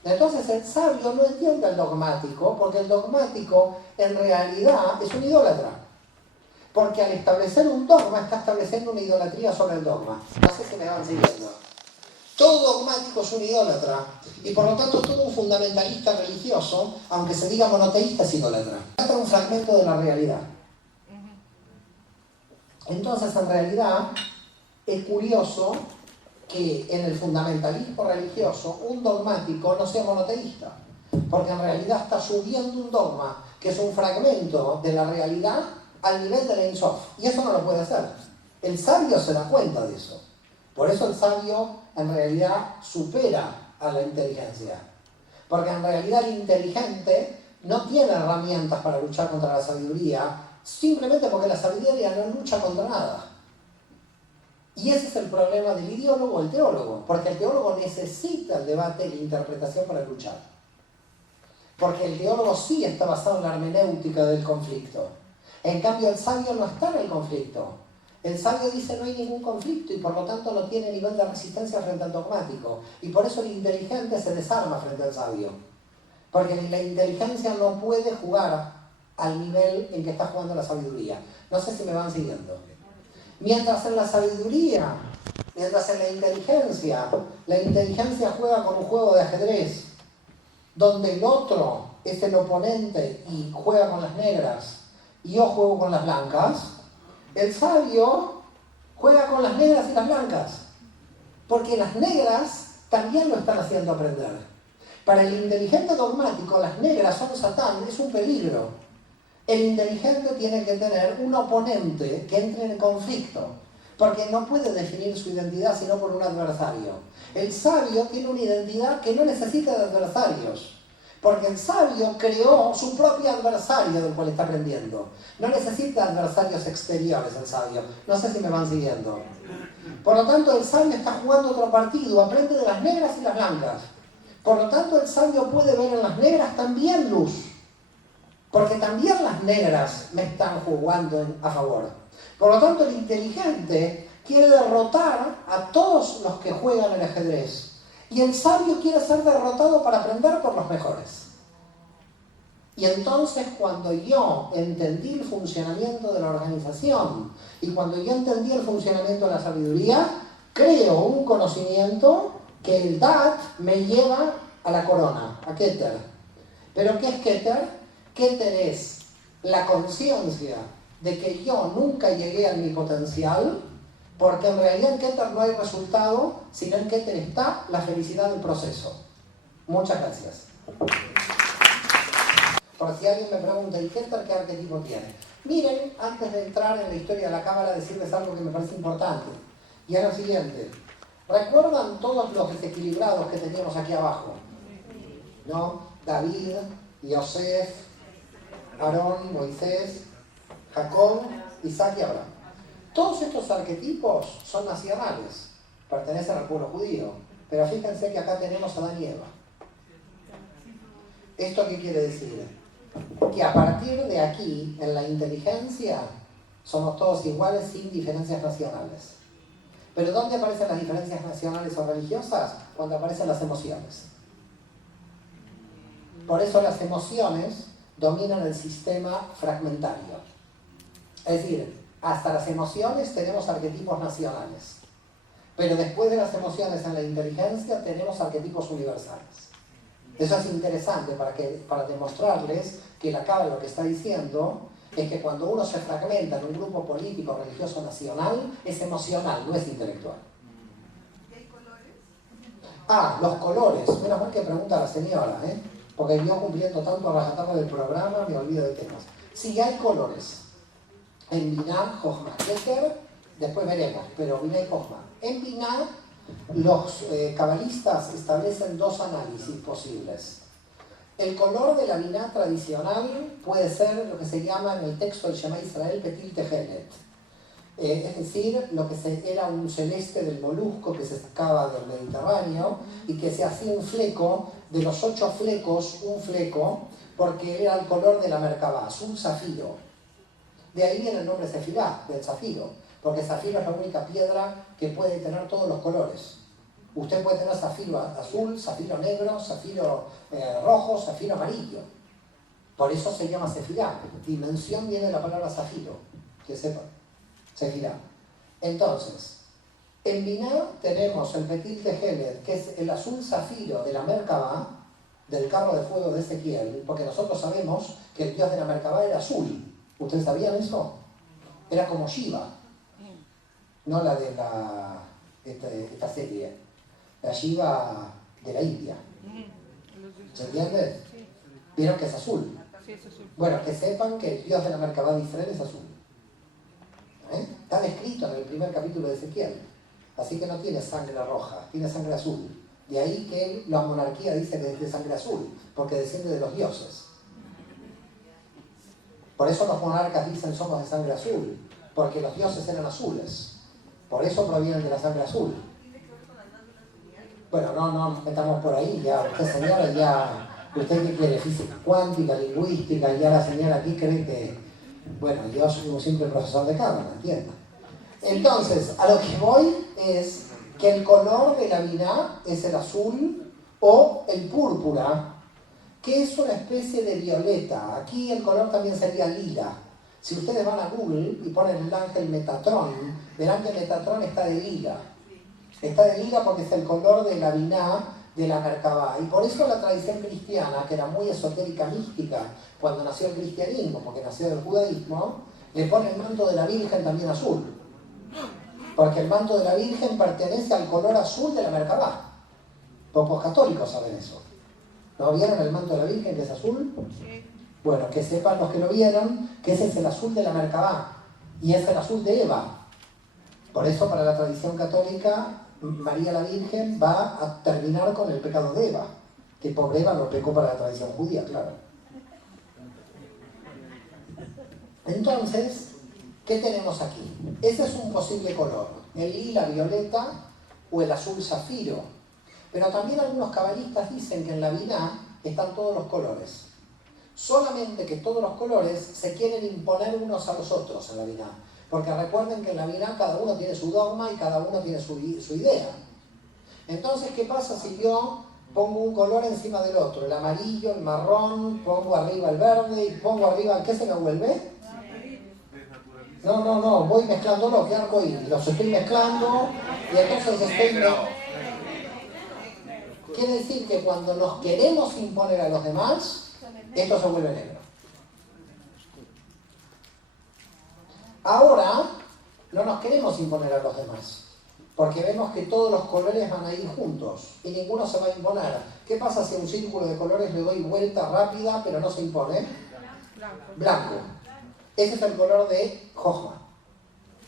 Entonces el sabio no entiende el dogmático, porque el dogmático en realidad es un idólatra. Porque al establecer un dogma está estableciendo una idolatría sobre el dogma. No sé si me van siguiendo. Todo dogmático es un idólatra. Y por lo tanto todo un fundamentalista religioso, aunque se diga monoteísta, es idólatra. Trata un fragmento de la realidad. Entonces en realidad es curioso que en el fundamentalismo religioso un dogmático no sea monoteísta, porque en realidad está subiendo un dogma que es un fragmento de la realidad al nivel de la Ein Sof, y eso no lo puede hacer. El sabio se da cuenta de eso. Por eso el sabio en realidad supera a la inteligencia, porque en realidad el inteligente no tiene herramientas para luchar contra la sabiduría, simplemente porque la sabiduría no lucha contra nada. Y ese es el problema del ideólogo o el teólogo, porque el teólogo necesita el debate y la interpretación para luchar. Porque el teólogo sí está basado en la hermenéutica del conflicto. En cambio el sabio no está en el conflicto. El sabio dice no hay ningún conflicto y por lo tanto no tiene nivel de resistencia frente al dogmático. Y por eso el inteligente se desarma frente al sabio. Porque la inteligencia no puede jugar al nivel en que está jugando la sabiduría. No sé si me van siguiendo. Mientras en la sabiduría, mientras en la inteligencia juega con un juego de ajedrez, donde el otro es el oponente y juega con las negras, y yo juego con las blancas, el sabio juega con las negras y las blancas, porque las negras también lo están haciendo aprender. Para el inteligente dogmático, las negras son Satán, es un peligro. El inteligente tiene que tener un oponente que entre en conflicto, porque no puede definir su identidad sino por un adversario. El sabio tiene una identidad que no necesita de adversarios, porque el sabio creó su propio adversario del cual está aprendiendo. No necesita adversarios exteriores el sabio. No sé si me van siguiendo. Por lo tanto, el sabio está jugando otro partido, aprende de las negras y las blancas. Por lo tanto, el sabio puede ver en las negras también luz. Porque también las negras me están jugando a favor. Por lo tanto, el inteligente quiere derrotar a todos los que juegan el ajedrez. Y el sabio quiere ser derrotado para aprender por los mejores. Y entonces, cuando yo entendí el funcionamiento de la organización y cuando yo entendí el funcionamiento de la sabiduría, creo un conocimiento que el Dat me lleva a la corona, a Keter. ¿Pero qué es Keter? Keter es la conciencia de que yo nunca llegué a mi potencial, porque en realidad en Keter no hay resultado, sino en Keter está la felicidad del proceso. Muchas gracias. Por si alguien me pregunta, ¿y Keter qué arquetipo tiene? Miren, antes de entrar en la historia de la Cábala, decirles algo que me parece importante. Y es lo siguiente. ¿Recuerdan todos los desequilibrados que teníamos aquí abajo? ¿No? David, Yosef, Aarón, Moisés, Jacob, Isaac y Abraham. Todos estos arquetipos son nacionales, pertenecen al pueblo judío, pero fíjense que acá tenemos a Adán y Eva. ¿Esto qué quiere decir? que a partir de aquí, en la inteligencia, somos todos iguales sin diferencias nacionales. Pero ¿dónde aparecen las diferencias nacionales o religiosas? Cuando aparecen las emociones. Por eso las emociones dominan el sistema fragmentario. Es decir, hasta las emociones tenemos arquetipos nacionales. Pero después de las emociones en la inteligencia tenemos arquetipos universales. Eso es interesante para demostrarles que la Cábala lo que está diciendo es que cuando uno se fragmenta en un grupo político, religioso, nacional, es emocional, no es intelectual. ¿Y hay colores? Los colores. Menos mal que pregunta la señora, porque yo cumpliendo tanto a rajatabla del programa me olvido de temas. Sí, hay colores. En Binah, Jochma, Keter, después veremos, pero Binah y Jochma. En Binah, los cabalistas establecen dos análisis posibles. El color de la Binah tradicional puede ser lo que se llama en el texto del Shema Israel Petil Tejelet. Es decir, lo que era un celeste del molusco que se sacaba del Mediterráneo y que se hacía un fleco, de los 8 flecos, un fleco, porque era el color de la Merkabá, azul zafiro. De ahí viene el nombre Sefirá, del zafiro, porque zafiro es la única piedra que puede tener todos los colores. Usted puede tener zafiro azul, zafiro negro, zafiro rojo, zafiro amarillo. Por eso se llama Sefirá. Dimensión viene de la palabra zafiro, que sepan. Sefirá. Entonces, en Binah tenemos el Petil Tejelet, que es el azul zafiro de la Merkabá, del carro de fuego de Ezequiel, porque nosotros sabemos que el dios de la Merkabá era azul. ¿Ustedes sabían eso? Era como Shiva, no la de esta serie, la Shiva de la India. ¿Se entiende? Vieron que es azul. Bueno, que sepan que el dios de la Merkabá de Israel es azul. Está descrito en el primer capítulo de Ezequiel. Así que no tiene sangre roja, tiene sangre azul. De ahí que la monarquía dice que es de sangre azul, porque desciende de los dioses. Por eso los monarcas dicen somos de sangre azul, porque los dioses eran azules. Por eso provienen de la sangre azul. Bueno, no nos metamos por ahí, ya usted señora, ya usted que quiere física cuántica, lingüística, ya la señora aquí cree que, bueno, yo soy un simple profesor de cámara, entienda. Entonces, a lo que voy es que el color de la Binah es el azul o el púrpura, que es una especie de violeta. Aquí el color también sería lila. Si ustedes van a Google y ponen el ángel Metatron, verán que Metatron está de lila. Está de lila porque es el color de la Binah de la Merkabá. Y por eso la tradición cristiana, que era muy esotérica, mística, cuando nació el cristianismo, porque nació del judaísmo, le pone el manto de la Virgen también azul. Porque el manto de la Virgen pertenece al color azul de la Merkabá. Pocos católicos saben eso. ¿No vieron el manto de la Virgen que es azul? Sí. Bueno, que sepan los que lo vieron que ese es el azul de la Merkabá y es el azul de Eva. Por eso para la tradición católica María la Virgen va a terminar con el pecado de Eva, que por Eva no pecó para la tradición judía, claro. Entonces, ¿qué tenemos aquí? Ese es un posible color, el lila violeta o el azul zafiro. Pero también algunos cabalistas dicen que en la Binah están todos los colores. Solamente que todos los colores se quieren imponer unos a los otros en la Binah. Porque recuerden que en la Binah cada uno tiene su dogma y cada uno tiene su idea. Entonces, ¿qué pasa si yo pongo un color encima del otro? El amarillo, el marrón, pongo arriba el verde y pongo arriba... ¿Qué se me vuelve? No, voy mezclándolo, que arcoíris. Los estoy mezclando y entonces quiere decir que cuando nos queremos imponer a los demás, esto se vuelve negro. Ahora no nos queremos imponer a los demás, porque vemos que todos los colores van a ir juntos y ninguno se va a imponer. ¿Qué pasa si a un círculo de colores le doy vuelta rápida pero no se impone? Blanco. Ese es el color de Jochma.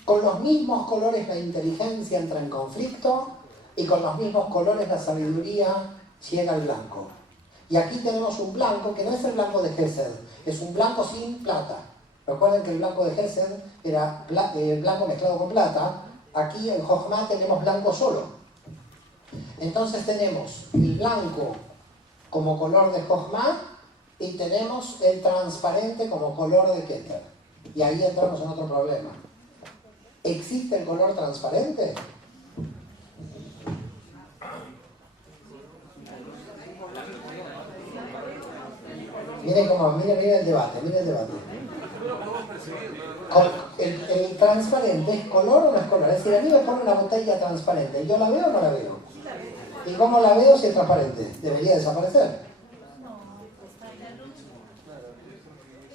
Con los mismos colores la inteligencia entra en conflicto y con los mismos colores la sabiduría llega al blanco. Y aquí tenemos un blanco que no es el blanco de Gesed, es un blanco sin plata. Recuerden que el blanco de Gesed era blanco mezclado con plata. Aquí en Jochma tenemos blanco solo. Entonces tenemos el blanco como color de Jochma Y tenemos el transparente como color de Keter. Y ahí entramos en otro problema. ¿Existe el color transparente? Miren el debate, El transparente es color o no es color. Es decir, a mí me ponen una botella transparente. ¿Yo la veo o no la veo? ¿Y cómo la veo si es transparente? ¿Debería desaparecer?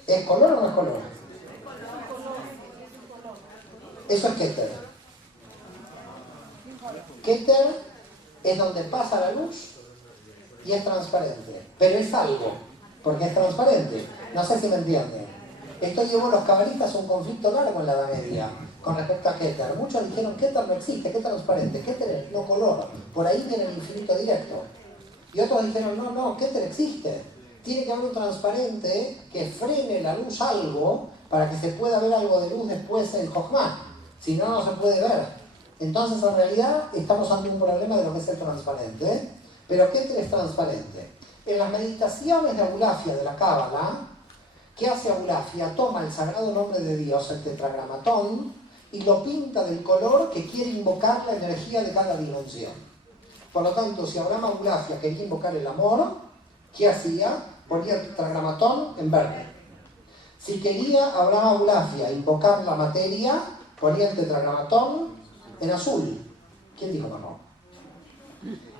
¿Es color o no es color? Eso es Keter. Keter es donde pasa la luz y es transparente. Pero es algo, porque es transparente. No sé si me entienden. Esto llevó a los cabalistas a un conflicto largo en la Edad Media con respecto a Keter. Muchos dijeron, Keter no existe, Keter transparente, Keter es no color. Por ahí viene el infinito directo. Y otros dijeron, no, Keter existe. Tiene que haber un transparente que frene la luz algo para que se pueda ver algo de luz después en Jochma. Si no, no se puede ver. Entonces, en realidad, estamos ante un problema de lo que es el transparente. Pero Keter es transparente. En las meditaciones de Aulafia de la Cábala, ¿qué hace Aulafia? Toma el sagrado nombre de Dios, el tetragramatón, y lo pinta del color que quiere invocar la energía de cada dimensión. Por lo tanto, si Abraham Aulafia quería invocar el amor, ¿qué hacía? Ponía el tetragramatón en verde. Si quería Abraham Aulafia invocar la materia, ponía el tetragramatón en azul. ¿Quién dijo que no?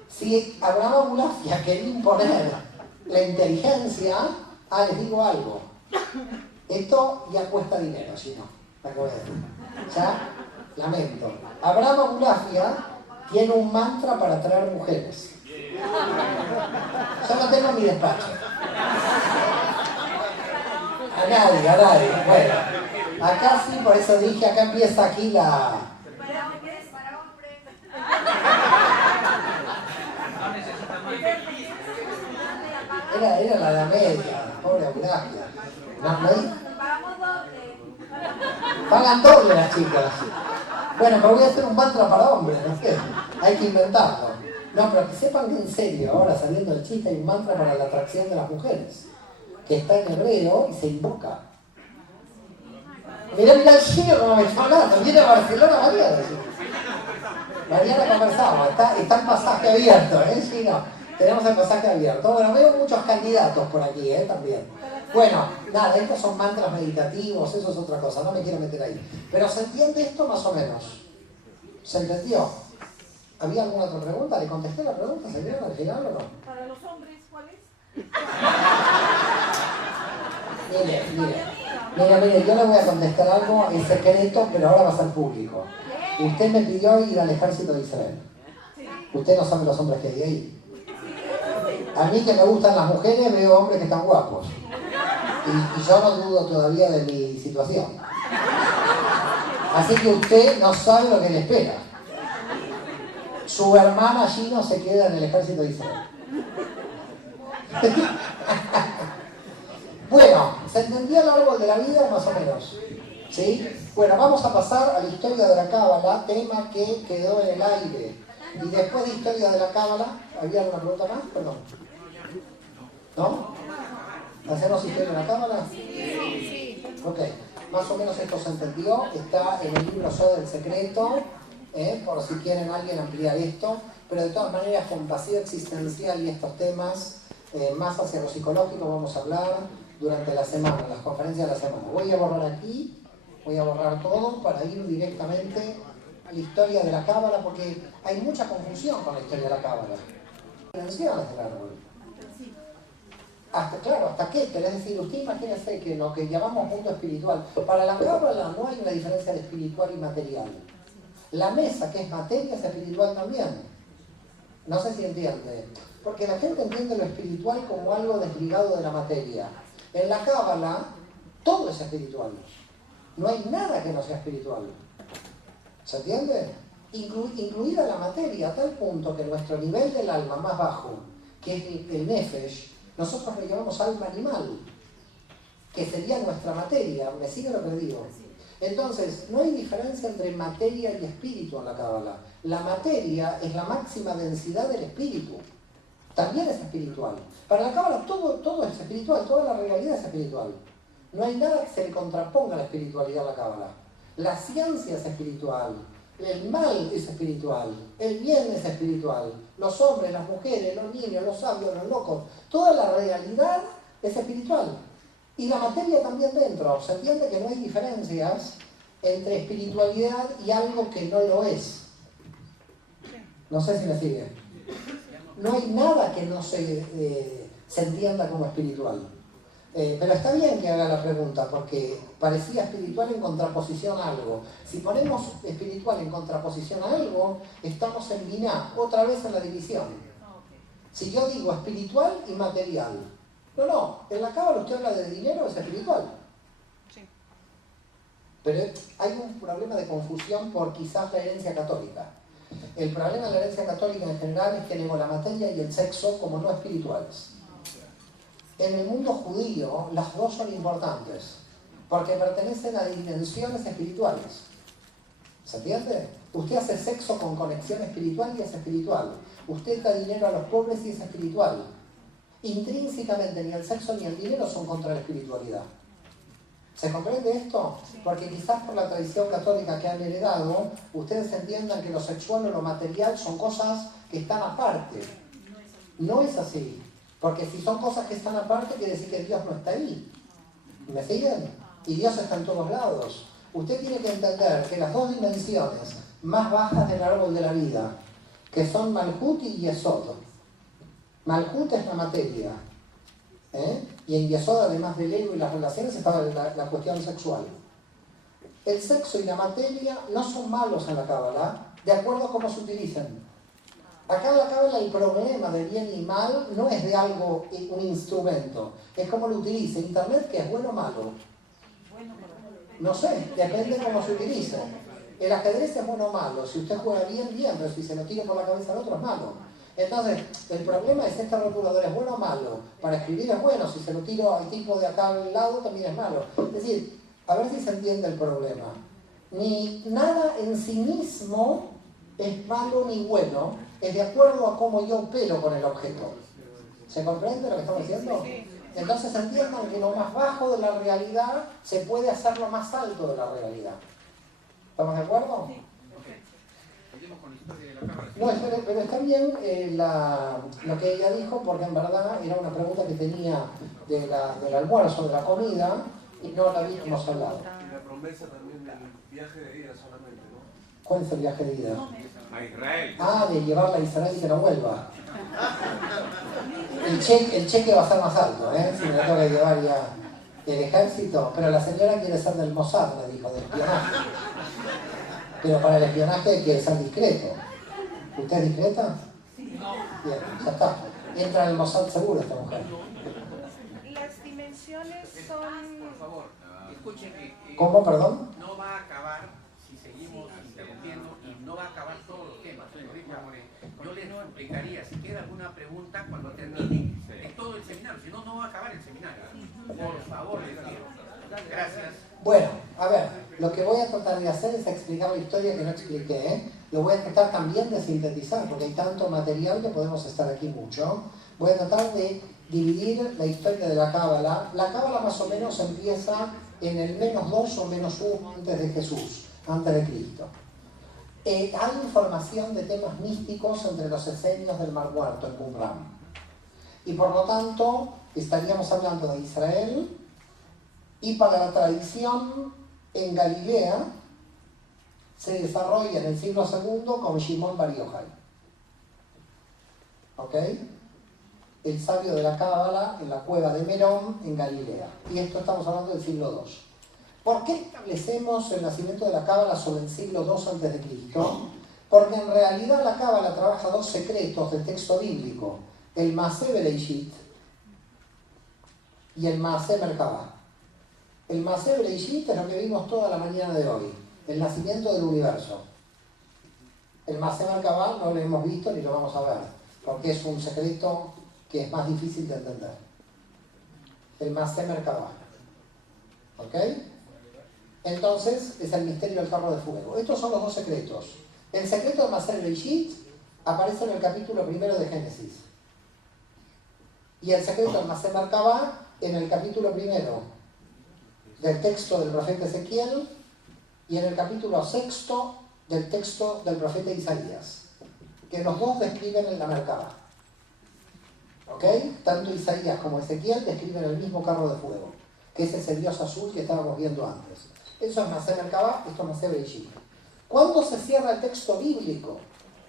Si Abraham Aulafia quería imponer la inteligencia, les digo algo. Esto ya cuesta dinero, si no. ¿Me acuerdo? Ya, lamento. Abraham Aulafia tiene un mantra para atraer mujeres. Yo lo tengo en mi despacho. A nadie. Bueno, acá sí, por eso dije, acá empieza aquí la... Para hombres. Era la Edad Media, pobre Aulafia. Pagamos doble. Pagan doble las chicas. Bueno, me voy a hacer un mantra para hombres, no sé. Hay que inventarlo. No, pero que sepan que en serio, ahora saliendo el chiste, hay un mantra para la atracción de las mujeres, que está en hebreo y se invoca. Mirá el chino como me está hablando, viene a Barcelona Mariana conversamos, está el pasaje abierto, sí, no, tenemos el pasaje abierto. Bueno, veo muchos candidatos por aquí, también. Bueno, nada, estos son mantras meditativos, eso es otra cosa, no me quiero meter ahí. Pero ¿se entiende esto más o menos? ¿Se entendió? ¿Había alguna otra pregunta? ¿Le contesté la pregunta? ¿Se vieron al final o no? Para los hombres, ¿cuál es? Mire, yo le voy a contestar algo en secreto, pero ahora va a ser público. Usted me pidió ir al ejército de Israel. Usted no sabe los hombres que hay ahí. A mí que me gustan las mujeres, veo hombres que están guapos. Y yo no dudo todavía de mi situación. Así que usted no sabe lo que le espera. Su hermana allí no se queda en el ejército de Israel. Bueno, ¿se entendió el árbol de la vida más o menos? ¿Sí? Bueno, vamos a pasar a la historia de la Cábala, tema que quedó en el aire. Y después de historia de la Cábala, ¿había alguna pregunta más? Perdón. ¿No? ¿Hacemos historia de la Cábala? Sí. Ok, más o menos esto se entendió. Está en el libro Yo del Secreto, por si quieren alguien ampliar esto. Pero de todas maneras, con vacío existencial y estos temas, más hacia lo psicológico, vamos a hablar durante la semana, las conferencias de la semana. Voy a borrar aquí, voy a borrar todo para ir directamente a la historia de la Cábala, porque hay mucha confusión con la historia de la Cábala. Dimensiones del árbol. Hasta Keter, es decir, usted imagínese que lo que llamamos mundo espiritual, para la Cábala no hay una diferencia de espiritual y material. La mesa, que es materia, es espiritual también. No sé si entiende. Porque la gente entiende lo espiritual como algo desligado de la materia. En la Cábala, todo es espiritual. No hay nada que no sea espiritual. ¿Se entiende? Incluida la materia, a tal punto que nuestro nivel del alma más bajo, que es el Nefesh, nosotros le llamamos alma animal, que sería nuestra materia. ¿Me sigue lo que digo? Entonces, no hay diferencia entre materia y espíritu en la Cábala. La materia es la máxima densidad del espíritu. también es espiritual. Para la Cábala todo es espiritual, toda la realidad es espiritual. No hay nada que se le contraponga a la espiritualidad a la Cábala. La ciencia es espiritual, el mal es espiritual, el bien es espiritual, los hombres, las mujeres, los niños, los sabios, los locos, toda la realidad es espiritual. Y la materia también dentro. Se entiende que no hay diferencias entre espiritualidad y algo que no lo es. No sé si me sigue. No hay nada que no se entienda como espiritual. Pero está bien que haga la pregunta, porque parecía espiritual en contraposición a algo. Si ponemos espiritual en contraposición a algo, estamos en biná, otra vez en la división. Si yo digo espiritual y material, no, en la Cábala usted habla de dinero, es espiritual. Pero hay un problema de confusión por quizás la herencia católica. El problema de la herencia católica en general es que negó la materia y el sexo como no espirituales. En el mundo judío las dos son importantes, porque pertenecen a dimensiones espirituales. ¿Se entiende? Usted hace sexo con conexión espiritual y es espiritual. Usted da dinero a los pobres y es espiritual. Intrínsecamente ni el sexo ni el dinero son contra la espiritualidad. ¿Se comprende esto? Porque quizás por la tradición católica que han heredado, ustedes entiendan que lo sexual o lo material son cosas que están aparte. No es así. Porque si son cosas que están aparte, quiere decir que Dios no está ahí. ¿Me siguen? Y Dios está en todos lados. Usted tiene que entender que las dos dimensiones más bajas del árbol de la vida, que son Malhut y Yesod. Malhut es la materia. Y en Yesod, además del ego y las relaciones, está la cuestión sexual. El sexo y la materia no son malos en la Cábala, de acuerdo a cómo se utilicen. Acá en la Cábala el problema de bien y mal no es de algo, un instrumento, es cómo lo utilice. Internet, ¿qué es bueno o malo? No sé, depende de cómo se utilice. El ajedrez es bueno o malo, si usted juega bien, bien, pero si se lo tira por la cabeza al otro es malo. Entonces, el problema es este rotulador, ¿es bueno o malo? Para escribir es bueno, si se lo tiro al tipo de acá al lado también es malo. Es decir, a ver si se entiende el problema. Ni nada en sí mismo es malo ni bueno, es de acuerdo a cómo yo opero con el objeto. ¿Se comprende lo que estamos diciendo? Entonces entiendan que lo más bajo de la realidad se puede hacer lo más alto de la realidad. ¿Estamos de acuerdo? No, pero está bien lo que ella dijo, porque en verdad era una pregunta que tenía del almuerzo, de la comida, y no la habíamos hablado. Y la promesa también del viaje de ida solamente, ¿no? ¿Cuál es el viaje de ida? A Israel. Ah, de llevarla a Israel y que no vuelva. El cheque va a ser más alto, si me toca llevar ya el ejército. Pero la señora quiere ser del Mossad, me dijo, de espionaje. Pero para el espionaje hay que ser discreto. ¿Usted es discreta? Bien, ya está. Entra en el Mossad seguro esta mujer. Las dimensiones son... Por favor, escuchen que... ¿Cómo, perdón? No va a acabar si seguimos interrumpiendo y no va a acabar todos los temas. Lo dijo Amore. Yo les suplicaría, si queda alguna pregunta, cuando termine de todo el seminario. Si no, no va a acabar el seminario. Por favor, les pido. Gracias. Bueno, a ver, lo que voy a tratar de hacer es explicar la historia que no expliqué. Lo voy a tratar también de sintetizar, porque hay tanto material que podemos estar aquí mucho. Voy a tratar de dividir la historia de la Cábala. La Cábala más o menos empieza en el -2 o -1 antes de Jesús, antes de Cristo. Hay información de temas místicos entre los esenios del Mar Muerto, en Qumran. Y por lo tanto, estaríamos hablando de Israel, y para la tradición en Galilea se desarrolla en el siglo II con Shimon Bar Yochai. ¿Ok? El sabio de la Cábala en la cueva de Merón en Galilea. Y esto estamos hablando del siglo II. ¿Por qué establecemos el nacimiento de la Cábala sobre el siglo II a.C.? Porque en realidad la Cábala trabaja dos secretos del texto bíblico: el Maaseh Bereishit y el Maaseh Merkabah. El Maaseh Bereishit es lo que vimos toda la mañana de hoy, el nacimiento del universo. El Maaseh Merkabah no lo hemos visto ni lo vamos a ver, porque es un secreto que es más difícil de entender. El Maaseh Merkabah. ¿Ok? Entonces, es el misterio del carro de fuego. Estos son los dos secretos. El secreto de Maaseh Bereishit aparece en el capítulo 1 de Génesis. y el secreto en Masé Merkabah en el capítulo 1 del texto del profeta Ezequiel y en el capítulo 6 del texto del profeta Isaías, que los dos describen en la Merkabah. ¿Ok? Tanto Isaías como Ezequiel describen el mismo carro de fuego, que es ese dios azul que estábamos viendo antes. Eso es Masé Merkabah, esto es Masé Bereshit. ¿Cuándo se cierra el texto bíblico?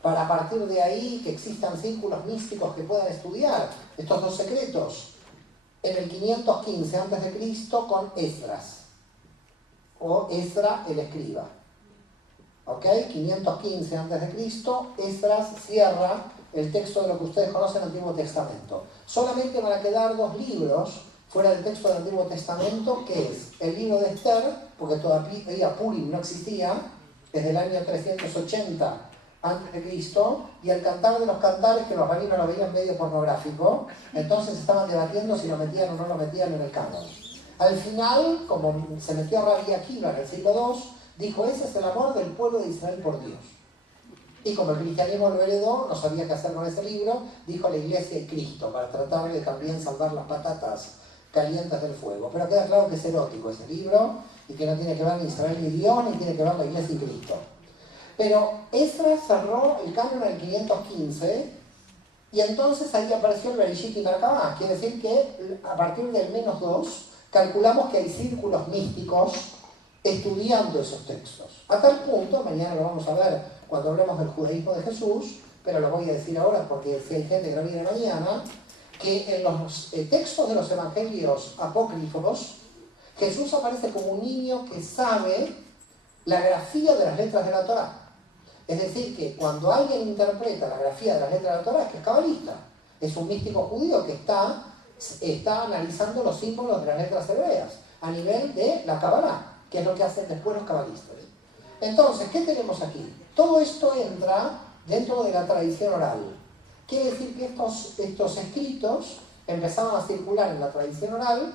Para a partir de ahí que existan círculos místicos que puedan estudiar estos dos secretos. En el 515 a.C. con Esdras, o Esdra el escriba. ¿Ok? 515 a.C., Esdras cierra el texto de lo que ustedes conocen el Antiguo Testamento. Solamente van a quedar dos libros fuera del texto del Antiguo Testamento, que es el libro de Esther, porque todavía Purim no existía, desde el año 380 a.C., y el Cantar de los Cantares, que los rabinos lo veían medio pornográfico, entonces estaban debatiendo si lo metían o no lo metían en el canon. Al final, como se metió Rabbi Akiva en el siglo II, dijo, ese es el amor del pueblo de Israel por Dios. Y como el cristianismo lo heredó, no sabía qué hacer con ese libro, dijo la Iglesia y Cristo, para tratar de también salvar las patatas calientes del fuego. Pero queda claro que es erótico ese libro, y que no tiene que ver ni Israel ni Dios, ni tiene que ver la Iglesia y Cristo. Pero Esdras cerró el canon en el 515, y entonces ahí apareció el Bereshit y Merkabah. Quiere decir que a partir del -2, calculamos que hay círculos místicos estudiando esos textos. A tal punto, mañana lo vamos a ver cuando hablemos del judaísmo de Jesús, pero lo voy a decir ahora porque si hay gente que no viene mañana, que en los textos de los evangelios apócrifos, Jesús aparece como un niño que sabe la grafía de las letras de la Torá. Es decir, que cuando alguien interpreta la grafía de las letras de la Torá, es que es cabalista. Es un místico judío que está analizando los símbolos de las letras hebreas a nivel de la Kabbalah, que es lo que hacen después los cabalistas. Entonces, ¿qué tenemos aquí? Todo esto entra dentro de la tradición oral. Quiere decir que estos escritos empezaban a circular en la tradición oral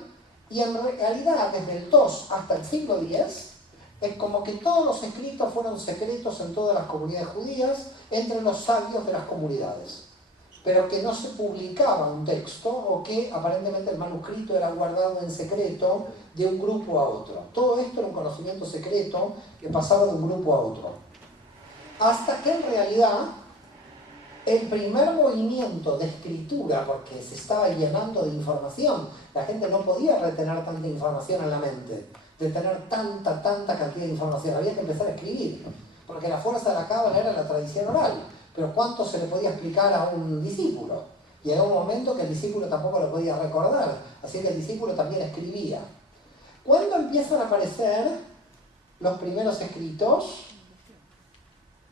y en realidad desde el 2 hasta el siglo X es como que todos los escritos fueron secretos en todas las comunidades judías entre los sabios de las comunidades, pero que no se publicaba un texto o que aparentemente el manuscrito era guardado en secreto de un grupo a otro. Todo esto era un conocimiento secreto que pasaba de un grupo a otro. Hasta que en realidad el primer movimiento de escritura, porque se estaba llenando de información, la gente no podía retener tanta información en la mente, de tener tanta cantidad de información, había que empezar a escribir, porque la fuerza de la cábala era la tradición oral, pero ¿cuánto se le podía explicar a un discípulo? Llegó un momento que el discípulo tampoco lo podía recordar, así que el discípulo también escribía. ¿Cuándo empiezan a aparecer los primeros escritos?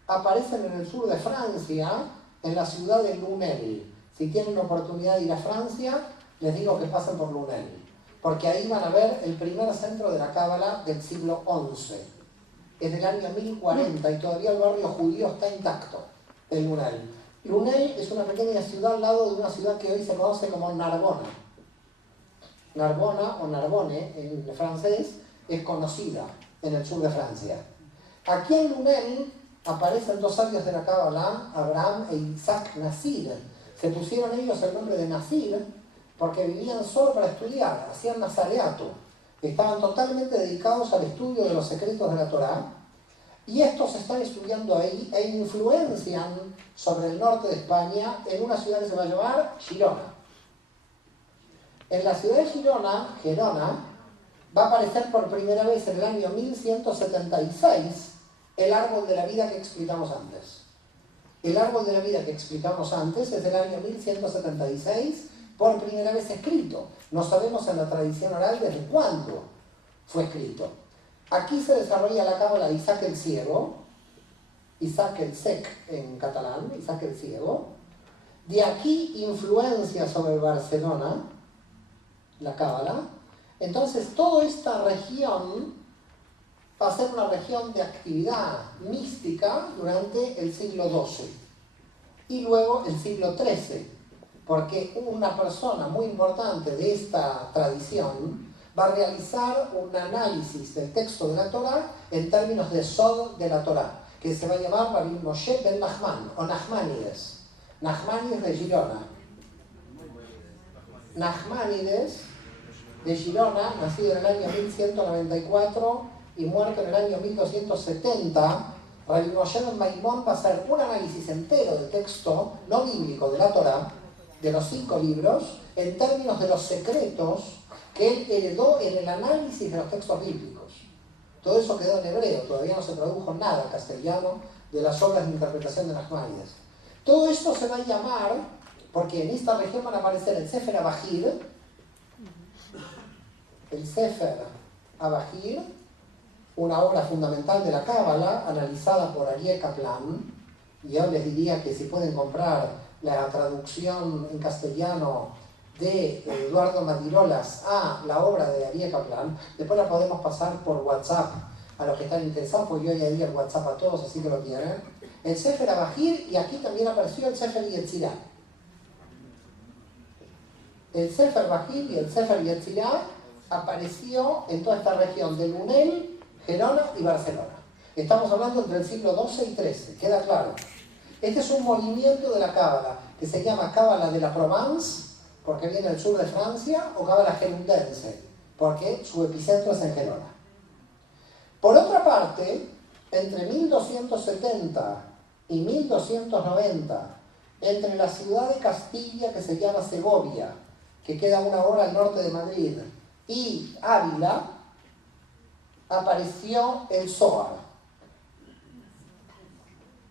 Aparecen en el sur de Francia, en la ciudad de Lunel. Si tienen la oportunidad de ir a Francia, les digo que pasen por Lunel, porque ahí van a ver el primer centro de la cábala del siglo XI. Es del año 1040 y todavía el barrio judío está intacto, el Lunel. Lunel es una pequeña ciudad al lado de una ciudad que hoy se conoce como Narbona. Narbona o Narbonne en francés es conocida en el sur de Francia. Aquí en Lunel aparecen dos sabios de la cábala, Abraham e Isaac Nasir. Se pusieron ellos el nombre de Nasir porque vivían solo para estudiar, hacían nazareato. Estaban totalmente dedicados al estudio de los secretos de la Torá, y estos están estudiando ahí e influencian sobre el norte de España en una ciudad que se va a llamar Girona. En la ciudad de Gerona, va a aparecer por primera vez en el año 1176 el árbol de la vida que explicamos antes. El árbol de la vida que explicamos antes es del año 1176, por primera vez escrito. No sabemos en la tradición oral desde cuándo fue escrito. Aquí se desarrolla la cábala de Isaac el Ciego, Isaac el Sec en catalán, Isaac el Ciego. De aquí influencia sobre Barcelona, la cábala. Entonces toda esta región va a ser una región de actividad mística durante el siglo XII y luego el siglo XIII, porque una persona muy importante de esta tradición va a realizar un análisis del texto de la Torá en términos de Sod de la Torá, que se va a llamar Rabbi Moshe ben Nachman, o Nachmanides de Girona. Nachmanides de Girona, nacido en el año 1194 y muerto en el año 1270, Rabbi Moshe ben Maimón va a hacer un análisis entero del texto no bíblico de la Torá, de los 5 libros, en términos de los secretos que él heredó en el análisis de los textos bíblicos. Todo eso quedó en hebreo, todavía no se tradujo nada en castellano de las obras de interpretación de Nachmanides. Todo esto se va a llamar, porque en esta región van a aparecer el Sefer Abahir, una obra fundamental de la Cábala, analizada por Aryeh Kaplan, y yo les diría que si pueden comprar la traducción en castellano de Eduardo Madirolas a la obra de Aryeh Kaplan, después la podemos pasar por WhatsApp a los que están interesados, porque yo ya di el WhatsApp a todos, así que lo tienen. El Sefer Abahir, y aquí también apareció el Sefer Yetzirah. El Sefer Abahir y el Sefer Yetzirah apareció en toda esta región de Lunel, Gerona y Barcelona. Estamos hablando entre el siglo XII y XIII, queda claro. Este es un movimiento de la Cábala que se llama Cábala de la Provence, porque viene del sur de Francia, o Cábala gerundense, porque su epicentro es en Gerona. Por otra parte, entre 1270 y 1290, entre la ciudad de Castilla, que se llama Segovia, que queda una hora al norte de Madrid, y Ávila, apareció el Zohar,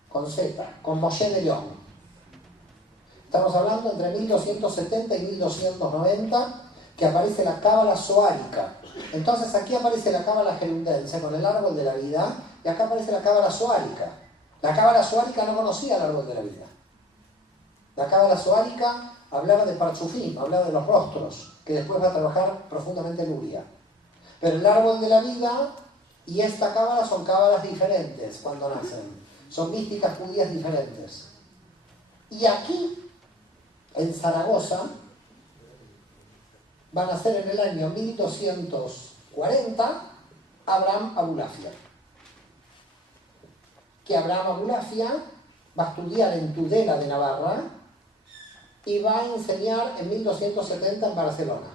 con Z, con Moshe de León. Estamos hablando entre 1270 y 1290, que aparece la Cábala zoárica. Entonces aquí aparece la Cábala gerundense con el árbol de la vida, y acá aparece la Cábala zoárica. La Cábala zoárica no conocía el árbol de la vida. La Cábala zoárica hablaba de Parchufim, hablaba de los rostros, que después va a trabajar profundamente en Uria. Pero el árbol de la vida y esta cábala son cábalas diferentes cuando nacen. Son místicas judías diferentes. Y aquí, en Zaragoza, van a nacer en el año 1240 Abraham Abulafia. Que Abraham Abulafia va a estudiar en Tudela de Navarra y va a enseñar en 1270 en Barcelona.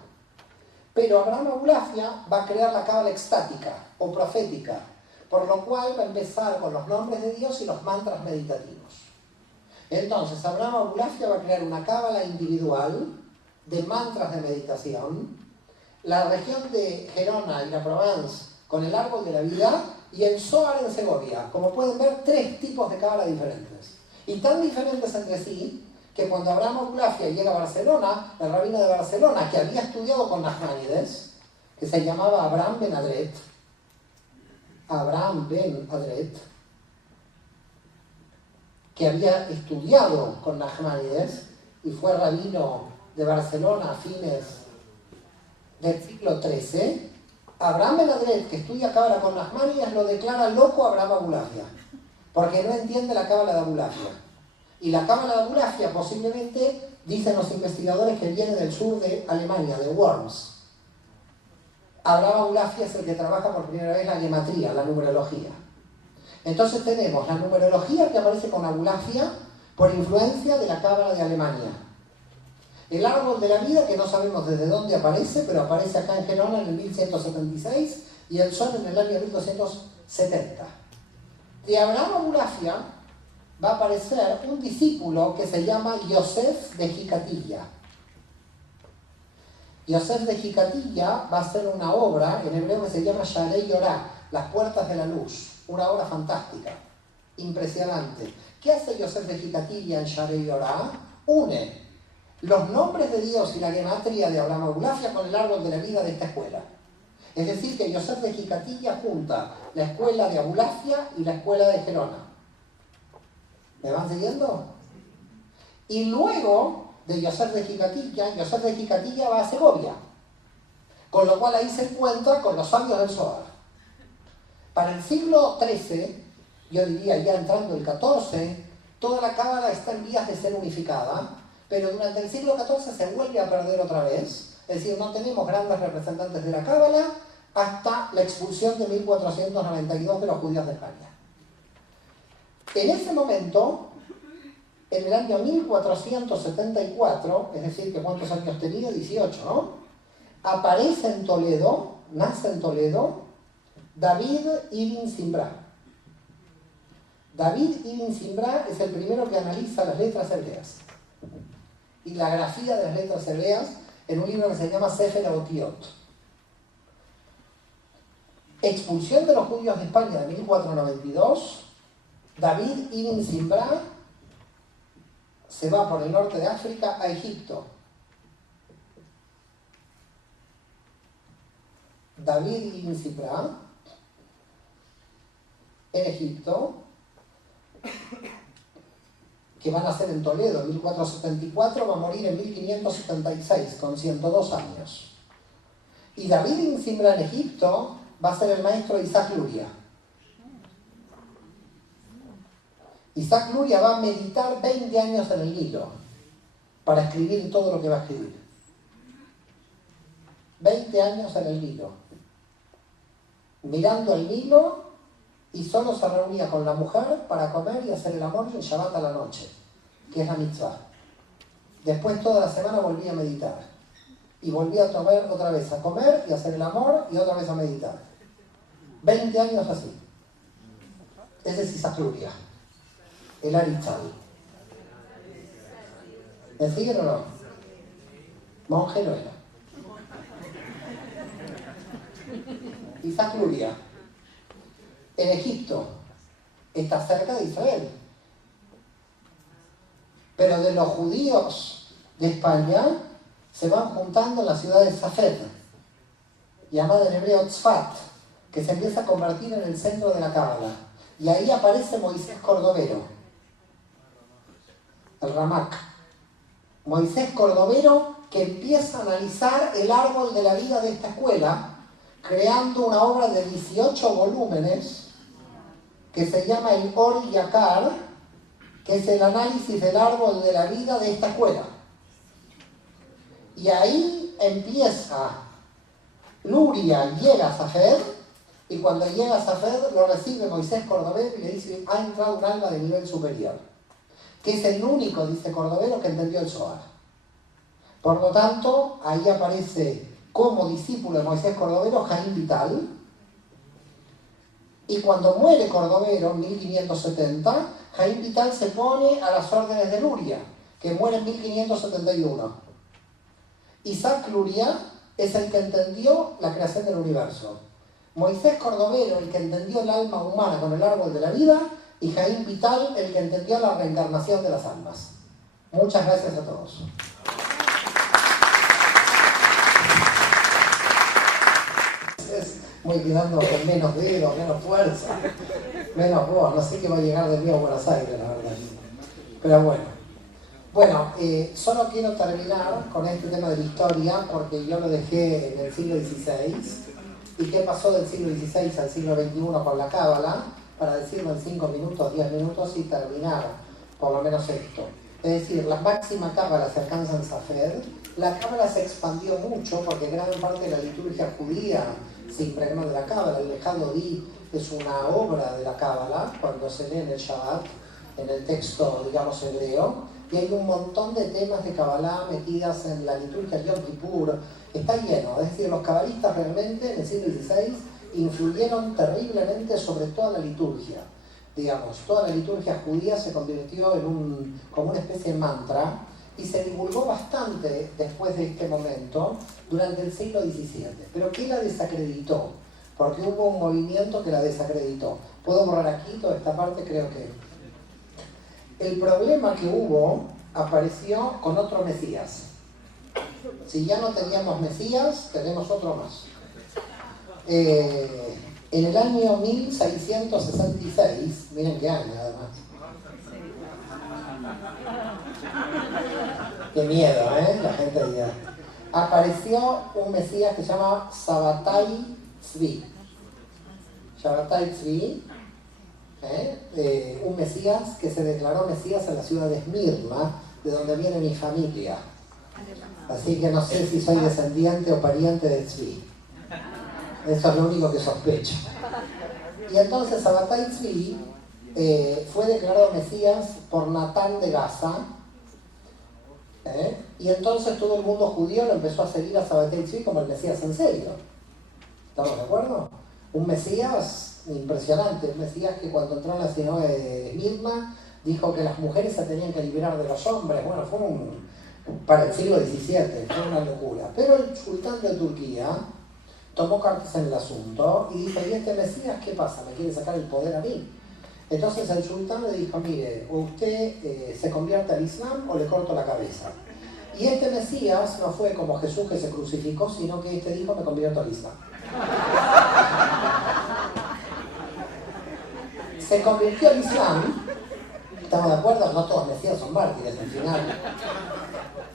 Pero Abraham Abulafia va a crear la cábala extática o profética, por lo cual va a empezar con los nombres de Dios y los mantras meditativos. Entonces, Abraham Abulafia va a crear una cábala individual de mantras de meditación, la región de Gerona y la Provence con el árbol de la vida y el Zohar en Segovia. Como pueden ver, 3 tipos de cábala diferentes. Y tan diferentes entre sí, que cuando Abraham Abulafia llega a Barcelona, el rabino de Barcelona, que había estudiado con Nachmanides, que se llamaba Abraham ben Adret, que había estudiado con Nachmanides y fue rabino de Barcelona a fines del siglo XIII, Abraham ben Adret, que estudia cábala con Nachmanides, lo declara loco a Abraham Abulafia, porque no entiende la cábala de Abulafia. Y la cábala de Abulafia posiblemente, dicen los investigadores, que viene del sur de Alemania, de Worms. Abraham Abulafia es el que trabaja por primera vez la gematría, la numerología. Entonces tenemos la numerología que aparece con Abulafia por influencia de la cábala de Alemania. El árbol de la vida, que no sabemos desde dónde aparece, pero aparece acá en Gerona en el 1176 y el sol en el año 1270. De Abraham Abulafia va a aparecer un discípulo que se llama Yosef de Jicatilla. Yosef de Jicatilla va a hacer una obra en hebreo que se llama Sharei Yorah, las puertas de la luz, una obra fantástica, impresionante. ¿Qué hace Yosef de Jicatilla en Sharei Yorah? Une los nombres de Dios y la gematría de Abraham Abulafia con el árbol de la vida de esta escuela. Es decir, que Yosef de Jicatilla junta la escuela de Abulafia y la escuela de Gerona. ¿Me van siguiendo? Y luego de Yosef de Jicatilla va a Segovia, con lo cual ahí se encuentra con los sabios del Zohar. Para el siglo XIII, yo diría ya entrando el XIV, toda la cábala está en vías de ser unificada, pero durante el siglo XIV se vuelve a perder otra vez, es decir, no tenemos grandes representantes de la cábala hasta la expulsión de 1492 de los judíos de España. En ese momento, en el año 1474, es decir, que ¿cuántos años tenía? 18, ¿no? Aparece en Toledo, nace en Toledo, David ibn Zimbra. David ibn Zimbra es el primero que analiza las letras hebreas y la grafía de las letras hebreas en un libro que se llama Sefer Haotiot. Expulsión de los judíos de España de 1492, David ibn Zimbra se va por el norte de África a Egipto. David ibn Zimbra en Egipto, que va a nacer en Toledo en 1474, va a morir en 1576 con 102 años. Y David ibn Zimbra en Egipto va a ser el maestro de Isaac Luria. Isaac Luria va a meditar 20 años en el Nilo para escribir todo lo que va a escribir. 20 años en el Nilo, mirando el Nilo, y solo se reunía con la mujer para comer y hacer el amor en Shabbat a la noche, que es la mitzvah. Después toda la semana volvía a meditar y volvía a tomar otra vez a comer y a hacer el amor y otra vez a meditar. 20 años así. Ese es Isaac Luria, el Aritzal. ¿Me siguen o no? Monje no era. Isaac Luria, en Egipto, está cerca de Israel. Pero de los judíos de España se van juntando en la ciudad de Safed, llamada en hebreo Tzfat, que se empieza a convertir en el centro de la Cábala. Y ahí aparece Moisés Cordovero, el Ramak. Moisés Cordovero, que empieza a analizar el árbol de la vida de esta escuela, creando una obra de 18 volúmenes que se llama el Or Yakar, que es el análisis del árbol de la vida de esta escuela. Y ahí empieza Luria, llega a Safed, y cuando llega a Safed lo recibe Moisés Cordovero y le dice: ha entrado un alma de nivel superior, que es el único, dice Cordovero, que entendió el Zohar. Por lo tanto, ahí aparece como discípulo de Moisés Cordovero Jaim Vital, y cuando muere Cordovero en 1570, Jaim Vital se pone a las órdenes de Luria, que muere en 1571. Isaac Luria es el que entendió la creación del universo. Moisés Cordovero, el que entendió el alma humana con el árbol de la vida, y Jaim Vital, el que entendió la reencarnación de las almas. Muchas gracias a todos. Muy quedando con menos dedos, menos fuerza, menos voz. No sé qué va a llegar de mí a Buenos Aires, la verdad. Pero bueno, solo quiero terminar con este tema de la historia, porque yo lo dejé en el siglo XVI. ¿Y qué pasó del siglo XVI al siglo XXI con la Cábala? Para decirlo en 5 minutos, 10 minutos y terminar, por lo menos esto. Es decir, la máxima Cábala se alcanza en Safed. La Cábala se expandió mucho porque gran parte de la liturgia judía se impregnó de la Cábala. El Lejado Di es una obra de la Cábala cuando se lee en el Shabbat, en el texto, digamos, hebreo, y hay un montón de temas de Cábala metidas en la liturgia Yom Kippur. Está lleno, es decir, los cabalistas realmente en el siglo XVI influyeron terriblemente sobre toda la liturgia. Digamos, toda la liturgia judía se convirtió en como una especie de mantra, y se divulgó bastante después de este momento, durante el siglo XVII. ¿Pero qué la desacreditó? Porque hubo un movimiento que la desacreditó. ¿Puedo borrar aquí toda esta parte? Creo que... El problema que hubo apareció con otro Mesías. Si ya no teníamos Mesías, tenemos otro más. En el año 1666, miren qué año además. Qué miedo, la gente dirá. Apareció un Mesías que se llama Sabbatai Tzvi. Sabbatai Tzvi, un Mesías que se declaró Mesías en la ciudad de Esmirna, de donde viene mi familia. Así que no sé si soy descendiente o pariente de Tzvi. Eso es lo único que sospecho. Y entonces Sabbatai Tzvi fue declarado Mesías por Natán de Gaza. Y entonces todo el mundo judío lo empezó a seguir a Sabbatai Tzvi como el Mesías en serio. ¿Estamos de acuerdo? Un Mesías impresionante, un Mesías que cuando entró en la sinagoga de Esmirna dijo que las mujeres se tenían que liberar de los hombres. Bueno, fue para el siglo XVII, fue una locura. Pero el sultán de Turquía tomó cartas en el asunto y dijo, ¿y este Mesías qué pasa? ¿Me quiere sacar el poder a mí? Entonces el sultán le dijo, mire, o usted se convierte al Islam o le corto la cabeza. Y este Mesías no fue como Jesús que se crucificó, sino que este dijo, me convierto al Islam. Se convirtió al Islam. ¿Estamos de acuerdo? No todos Mesías son mártires al final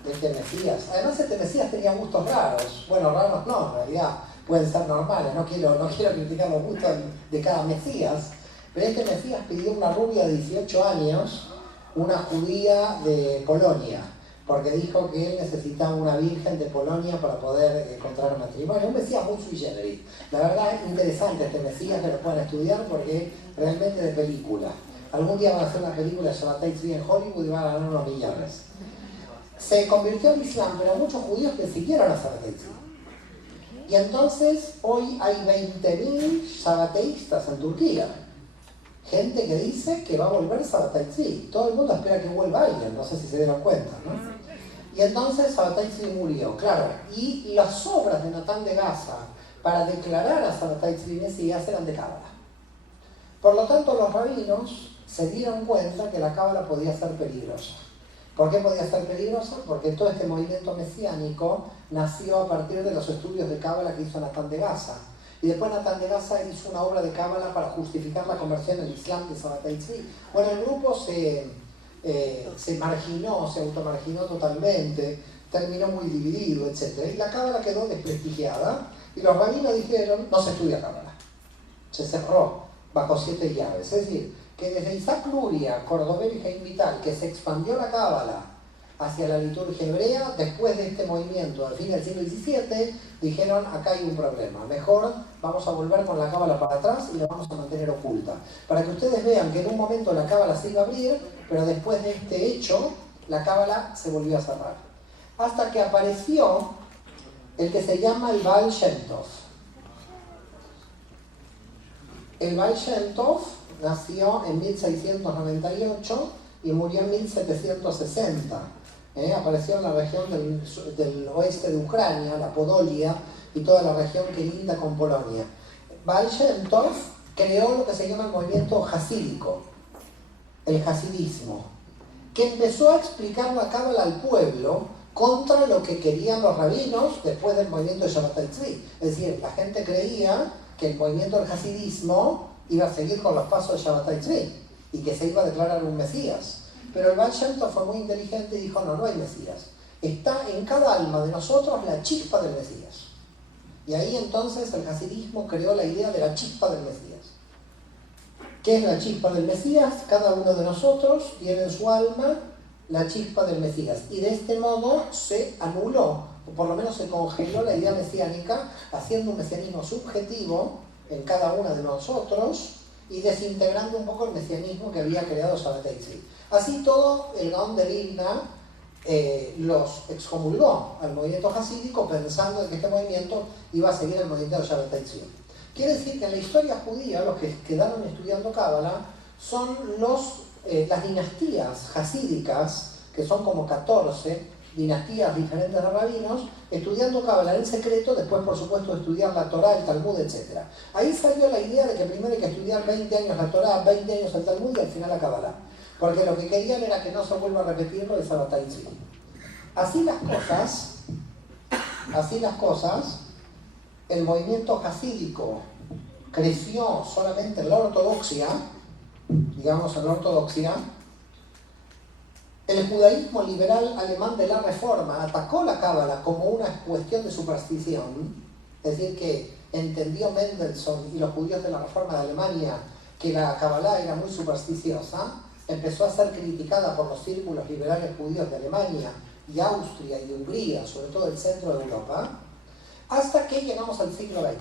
de este Mesías. Además este Mesías tenía gustos raros. Bueno, raros no, en realidad pueden ser normales. No quiero criticar los gustos de cada Mesías. Pero este Mesías pidió una rubia de 18 años, una judía de Polonia, porque dijo que él necesitaba una virgen de Polonia para poder contraer matrimonio. Un Mesías muy sui generis. La verdad es interesante este Mesías, que lo pueden estudiar porque realmente de película. Algún día van a hacer una película de Sabbatai Tzvi en Hollywood y van a ganar unos millones. Se convirtió al Islam, pero muchos judíos que siguieron a Sabbatai Tzvi. Y entonces hoy hay 20.000 sabbateístas en Turquía. Gente que dice que va a volver Sabbatai Tzvi. Todo el mundo espera que vuelva alguien, no sé si se dieron cuenta, ¿no? Y entonces Sabbatai Tzvi murió, claro. Y las obras de Natán de Gaza para declarar a Sabbatai Tzvi Mesías eran de Cábala. Por lo tanto, los rabinos se dieron cuenta que la Cábala podía ser peligrosa. ¿Por qué podía ser peligrosa? Porque todo este movimiento mesiánico nació a partir de los estudios de Cábala que hizo Natán de Gaza. Y después Natán de Gaza hizo una obra de Cábala para justificar la conversión al Islam de Sabbatai Tzvi. Bueno, el grupo se marginó, se automarginó totalmente, terminó muy dividido, etc. Y la Cábala quedó desprestigiada y los rabinos dijeron, no se estudia Cábala. Se cerró bajo 7 llaves. Es decir, que desde Isaac Luria, Cordovero y Jaime Vital, que se expandió la Cábala hacia la liturgia hebrea, después de este movimiento al fin del siglo XVII, dijeron, acá hay un problema, mejor vamos a volver con la Cábala para atrás y la vamos a mantener oculta. Para que ustedes vean que en un momento la Cábala se iba a abrir, pero después de este hecho, la Cábala se volvió a cerrar. Hasta que apareció el que se llama el Baal Shem Tov. El Baal Shem Tov nació en 1698 y murió en 1760. Apareció en la región del oeste de Ucrania, la Podolia, y toda la región que linda con Polonia. Baal Shem Tov creó lo que se llama el movimiento hasídico, el hasidismo, que empezó a explicar la Cábala al pueblo contra lo que querían los rabinos después del movimiento de Sabbatai Tzvi. Es decir, la gente creía que el movimiento del hasidismo iba a seguir con los pasos de Sabbatai Tzvi y que se iba a declarar un Mesías. Pero el Baal Shem Tov fue muy inteligente y dijo, no hay Mesías. Está en cada alma de nosotros la chispa del Mesías. Y ahí entonces el hasidismo creó la idea de la chispa del Mesías. ¿Qué es la chispa del Mesías? Cada uno de nosotros tiene en su alma la chispa del Mesías. Y de este modo se anuló, o por lo menos se congeló la idea mesiánica, haciendo un mesianismo subjetivo en cada uno de nosotros y desintegrando un poco el mesianismo que había creado Sabbatai Tzvi. Así todo, el Gaón de Vilna los excomulgó al movimiento hasídico pensando que este movimiento iba a seguir el movimiento de Sabbatai Tzvi. Quiere decir que en la historia judía los que quedaron estudiando Cábala son las dinastías hasídicas, que son como 14 dinastías diferentes de rabinos, estudiando Cábala en secreto, después por supuesto estudiar la Torá, el Talmud, etc. Ahí salió la idea de que primero hay que estudiar 20 años la Torá, 20 años el Talmud y al final la Cábala. Porque lo que querían era que no se vuelva a repetir lo de Sabbatai Tzvi. Así las cosas, el movimiento hasídico creció solamente en la ortodoxia, digamos en la ortodoxia. El judaísmo liberal alemán de la Reforma atacó la Cábala como una cuestión de superstición, es decir, que entendió Mendelssohn y los judíos de la Reforma de Alemania que la Cábala era muy supersticiosa. Empezó a ser criticada por los círculos liberales judíos de Alemania y Austria y Hungría, sobre todo el centro de Europa, hasta que llegamos al siglo XX.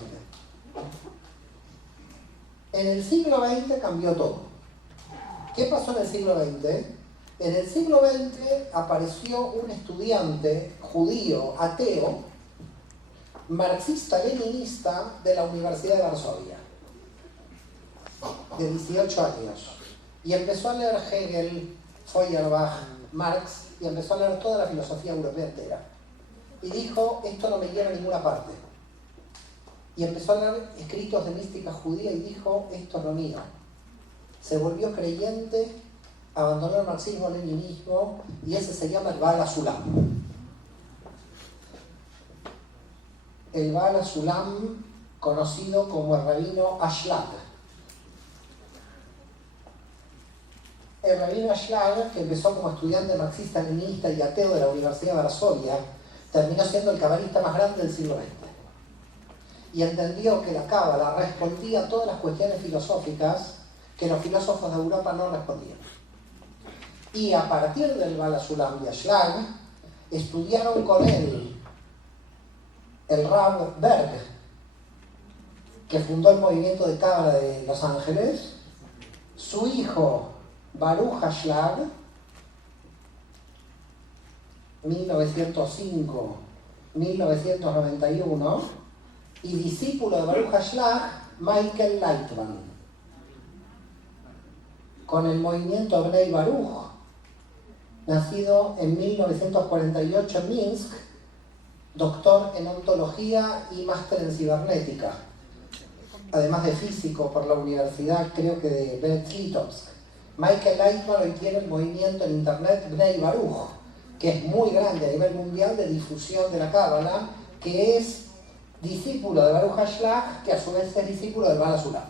En el siglo XX cambió todo. ¿Qué pasó en el siglo XX? En el siglo XX apareció un estudiante judío, ateo, marxista-leninista de la Universidad de Varsovia, de 18 años. Y empezó a leer Hegel, Feuerbach, Marx, y empezó a leer toda la filosofía europea entera. Y dijo, esto no me lleva a ninguna parte. Y empezó a leer escritos de mística judía y dijo, esto es lo mío. Se volvió creyente, abandonó el marxismo-leninismo, y ese se llama el Baal HaSulam. El Baal HaSulam, conocido como el rabino Ashlag. El rabino Ashlag, que empezó como estudiante marxista-leninista y ateo de la Universidad de Varsovia, terminó siendo el cabalista más grande del siglo XX. Y entendió que la cábala respondía a todas las cuestiones filosóficas que los filósofos de Europa no respondían. Y a partir del Baal HaSulam y Ashlag, estudiaron con él el Rav Berg, que fundó el movimiento de cábala de Los Ángeles, su hijo Baruch Ashlag, 1905-1991, y discípulo de Baruch Ashlag, Michael Lightman, con el movimiento Bnei Baruch, nacido en 1948 en Minsk, doctor en ontología y máster en cibernética, además de físico por la universidad, creo que de Brest-Litovsk. Michael Lightman hoy tiene el movimiento en internet Bnei Baruch, que es muy grande a nivel mundial de difusión de la cábala, que es discípulo de Baruch Ashlag, que a su vez es discípulo del Baal HaSulam.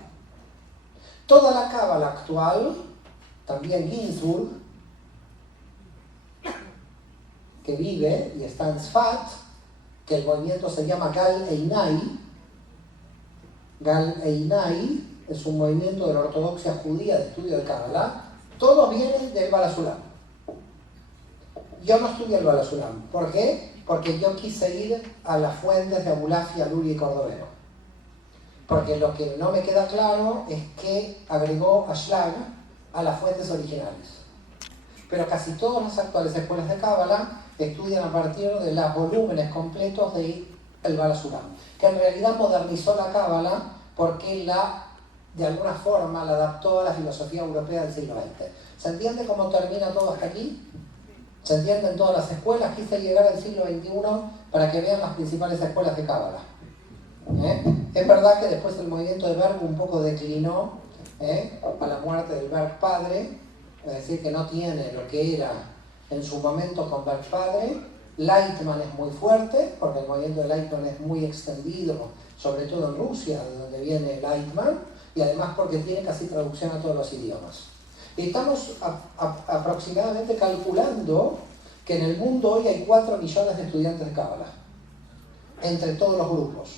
Toda la cábala actual, también Ginsburg, que vive y está en Sfat, que el movimiento se llama Gal Einai. Gal Einai es un movimiento de la ortodoxia judía de estudio de cábala. Todos vienen del Baal HaSulam. Yo no estudié el Baal HaSulam. ¿Por qué? Porque yo quise ir a las fuentes de Abulafia, Luri y Cordovero. Porque lo que no me queda claro es que agregó Ashlag a las fuentes originales. Pero casi todas las actuales escuelas de cábala estudian a partir de los volúmenes completos del Baal HaSulam, que en realidad modernizó la cábala porque de alguna forma la adaptó a la filosofía europea del siglo XX. ¿Se entiende cómo termina todo hasta aquí? ¿Se entienden todas las escuelas? Quise llegar al siglo XXI para que vean las principales escuelas de cábala. Es verdad que después el movimiento de Berg un poco declinó a la muerte del Berg padre, es decir, que no tiene lo que era en su momento con Berg padre. Lightman es muy fuerte, porque el movimiento de Lightman es muy extendido, sobre todo en Rusia, de donde viene Lightman, y además porque tiene casi traducción a todos los idiomas. Y estamos aproximadamente calculando que en el mundo hoy hay 4 millones de estudiantes de cábala, entre todos los grupos.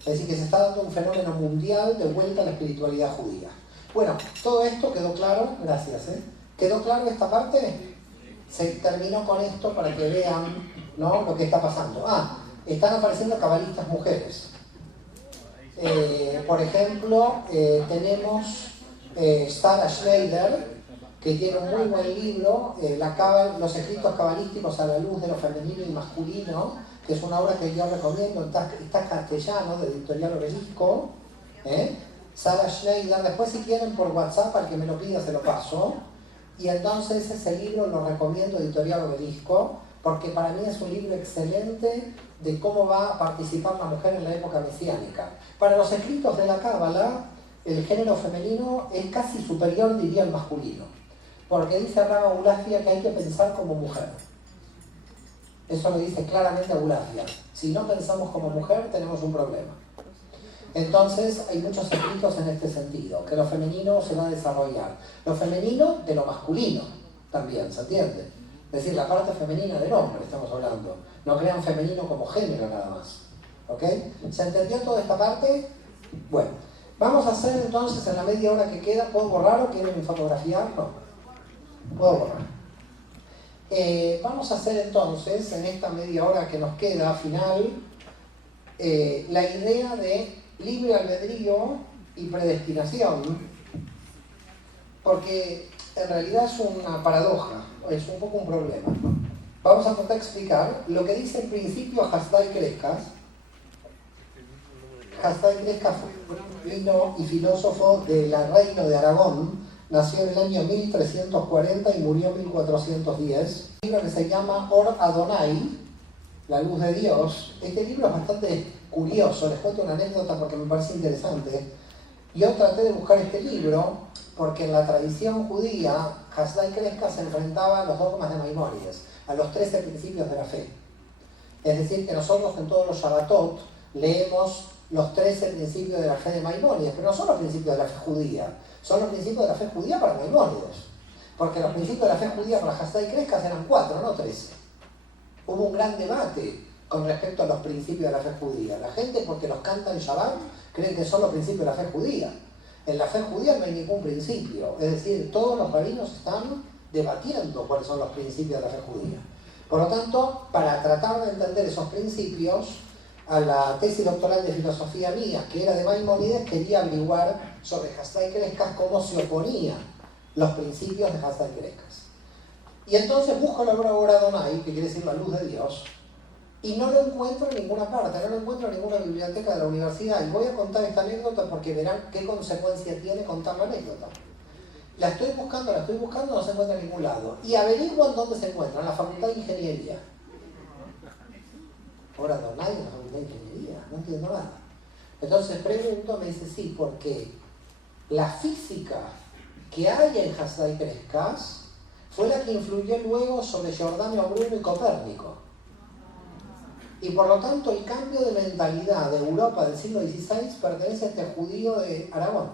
Es decir, que se está dando un fenómeno mundial de vuelta a la espiritualidad judía. Bueno, todo esto quedó claro, gracias. ¿Quedó claro esta parte? Se terminó con esto para que vean, ¿no?, lo que está pasando. Están apareciendo cabalistas mujeres. Por ejemplo, tenemos Sarah Schneider, que tiene un muy buen libro, los escritos cabalísticos a la luz de lo femenino y masculino, que es una obra que yo recomiendo, está castellano, de Editorial Obelisco. Sarah Schneider, después si quieren por WhatsApp, al que me lo pida se lo paso. Y entonces ese libro lo recomiendo, Editorial Obelisco, porque para mí es un libro excelente de cómo va a participar la mujer en la época mesiánica. Para los escritos de la cábala, el género femenino es casi superior, diría, al masculino, porque dice Rav Abulafia que hay que pensar como mujer. Eso lo dice claramente Abulafia. Si no pensamos como mujer, tenemos un problema. Entonces hay muchos escritos en este sentido, que lo femenino se va a desarrollar. Lo femenino de lo masculino también, ¿se entiende? Es decir, la parte femenina del hombre estamos hablando. No crean femenino como género nada más. ¿Ok? ¿Se entendió toda esta parte? Bueno, vamos a hacer entonces en la media hora que queda. ¿Puedo borrar o quieren fotografiar? No. Puedo borrar. Vamos a hacer entonces, en esta media hora que nos queda final, la idea de libre albedrío y predestinación porque en realidad es una paradoja, es un poco un problema. Vamos a intentar explicar lo que dice en principio Hasdai Crescas. Hasdai Crescas fue un rabino y filósofo del reino de Aragón, nació en el año 1340 y murió en 1410. Un libro que se llama Or Adonai, la luz de Dios. Este libro es bastante curioso, les cuento una anécdota porque me parece interesante. Yo traté de buscar este libro porque en la tradición judía, Hasdai Crescas se enfrentaba a los dogmas de Maimónides, a los 13 principios de la fe. Es decir, que nosotros en todos los Shabbatot leemos los 13 principios de la fe de Maimónides, pero no son los principios de la fe judía, son los principios de la fe judía para Maimónides. Porque los principios de la fe judía para Hasdai Crescas eran 4, no 13. Hubo un gran debate con respecto a los principios de la fe judía. La gente, porque los canta en Shabbat, cree que son los principios de la fe judía. En la fe judía no hay ningún principio. Es decir, todos los rabinos están debatiendo cuáles son los principios de la fe judía. Por lo tanto, para tratar de entender esos principios, a la tesis doctoral de filosofía mía, que era de Maimónides, quería averiguar sobre Hasdai Crescas cómo se oponía los principios de Hasdai Crescas. Y entonces busco la obra Or Adonai, que quiere decir la luz de Dios, y no lo encuentro en ninguna parte, no lo encuentro en ninguna biblioteca de la universidad. Y voy a contar esta anécdota porque verán qué consecuencia tiene contar la anécdota. La estoy buscando, no se encuentra en ningún lado. Y averiguan dónde se encuentra, en la Facultad de Ingeniería. Or Adonai en la Facultad de Ingeniería, no entiendo nada. Entonces pregunto, me dice sí, porque la física que hay en Hasdai Crescas fue la que influyó luego sobre Giordano Bruno y Copérnico. Y por lo tanto el cambio de mentalidad de Europa del siglo XVI pertenece a este judío de Aragón,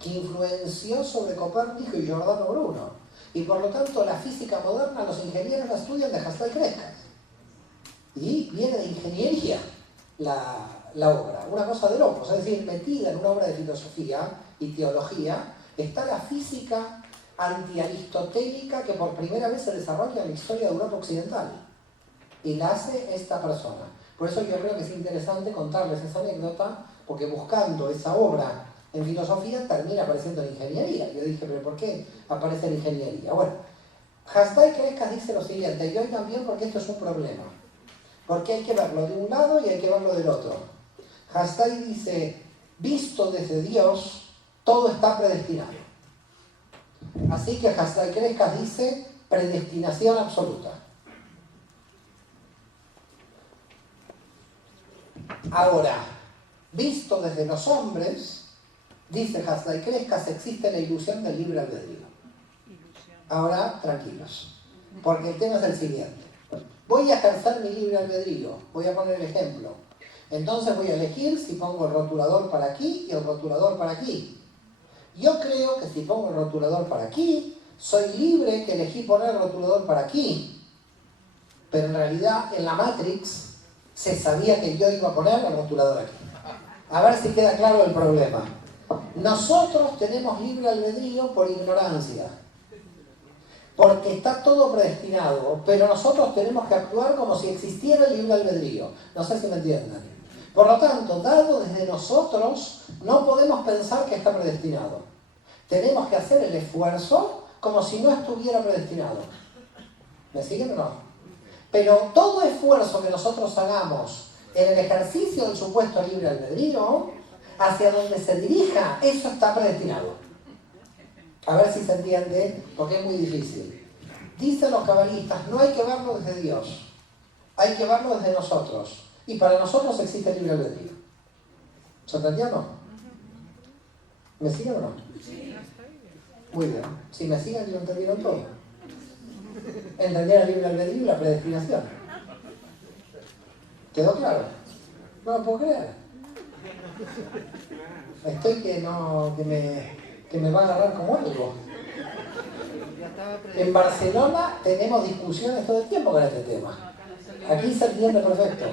que influenció sobre Copérnico y Giordano Bruno. Y por lo tanto la física moderna, los ingenieros la estudian de Hasdai Crescas. Y viene de ingeniería la obra, una cosa de locos. Es decir, metida en una obra de filosofía y teología está la física antiaristotélica que por primera vez se desarrolla en la historia de Europa Occidental. Y la hace esta persona. Por eso yo creo que es interesante contarles esa anécdota, porque buscando esa obra en filosofía termina apareciendo en ingeniería. Yo dije, ¿pero por qué aparece en ingeniería? Bueno, Hasdai Crescas dice lo siguiente, y hoy también porque esto es un problema. Porque hay que verlo de un lado y hay que verlo del otro. Hasdai dice, visto desde Dios, todo está predestinado. Así que Hasdai Crescas dice, predestinación absoluta. Ahora, visto desde los hombres, dice Hasdai Crescas, existe la ilusión del libre albedrío. Ahora, tranquilos, porque el tema es el siguiente. Voy a ejercer mi libre albedrío, voy a poner el ejemplo. Entonces voy a elegir si pongo el rotulador para aquí y el rotulador para aquí. Yo creo que si pongo el rotulador para aquí, soy libre que elegí poner el rotulador para aquí. Pero en realidad, en la Matrix, se sabía que yo iba a poner el rotulador aquí. A ver si queda claro el problema. Nosotros tenemos libre albedrío por ignorancia. Porque está todo predestinado, pero nosotros tenemos que actuar como si existiera el libre albedrío. No sé si me entienden. Por lo tanto, dado desde nosotros, no podemos pensar que está predestinado. Tenemos que hacer el esfuerzo como si no estuviera predestinado. ¿Me siguen o no? Pero todo esfuerzo que nosotros hagamos en el ejercicio del supuesto libre albedrío, hacia donde se dirija, eso está predestinado. A ver si se entiende, porque es muy difícil. Dicen los cabalistas, no hay que verlo desde Dios, hay que verlo desde nosotros. Y para nosotros existe el libre albedrío. ¿Se entendió o no? ¿Me siguen o no? Sí. Muy bien. Si me siguen, lo entendieron todo. Entender el libre albedrío y la predestinación. ¿Quedó claro? No lo puedo creer. Estoy que me va a agarrar como algo. En Barcelona tenemos discusiones todo el tiempo con este tema. Aquí se entiende perfecto.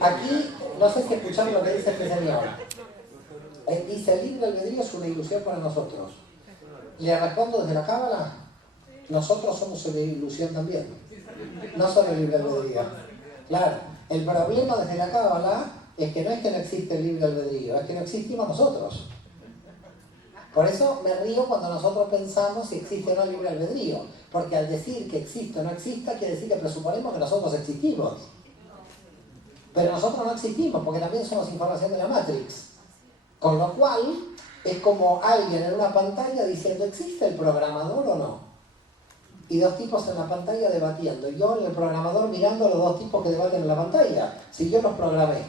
Aquí, no sé si escucharon lo que dice este señor. Dice, el libre albedrío es una ilusión para nosotros. Le respondo desde la cábala, nosotros somos una ilusión también. No solo el libre albedrío. Claro, el problema desde la cábala es que no existe el libre albedrío, es que no existimos nosotros. Por eso me río cuando nosotros pensamos si existe o no el libre albedrío, porque al decir que existe o no exista, quiere decir que presuponemos que nosotros existimos. Pero nosotros no existimos, porque también somos información de la Matrix. Con lo cual, es como alguien en una pantalla diciendo, ¿existe el programador o no? Y dos tipos en la pantalla debatiendo. Y yo, el programador, mirando a los dos tipos que debaten en la pantalla, si yo los programé.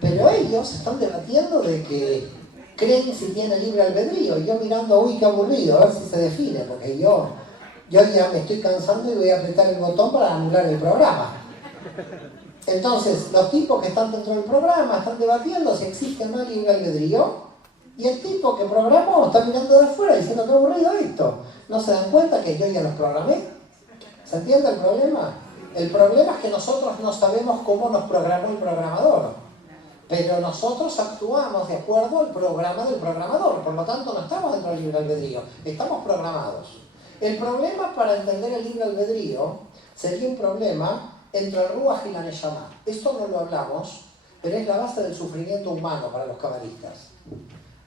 Pero ellos están debatiendo de que creen si tiene libre albedrío. Y yo mirando, uy, qué aburrido, a ver si se define, porque yo ya me estoy cansando y voy a apretar el botón para anular el programa. Entonces, los tipos que están dentro del programa están debatiendo si existe o no el libre albedrío. Y el tipo que programó está mirando de afuera diciendo, qué aburrido esto. ¿No se dan cuenta que yo ya los programé? ¿Se entiende el problema? El problema es que nosotros no sabemos cómo nos programó el programador. Pero nosotros actuamos de acuerdo al programa del programador. Por lo tanto, no estamos dentro del libre albedrío. Estamos programados. El problema para entender el libre albedrío sería un problema entre el Ruach y la Neshama. Esto no lo hablamos, pero es la base del sufrimiento humano para los cabalistas.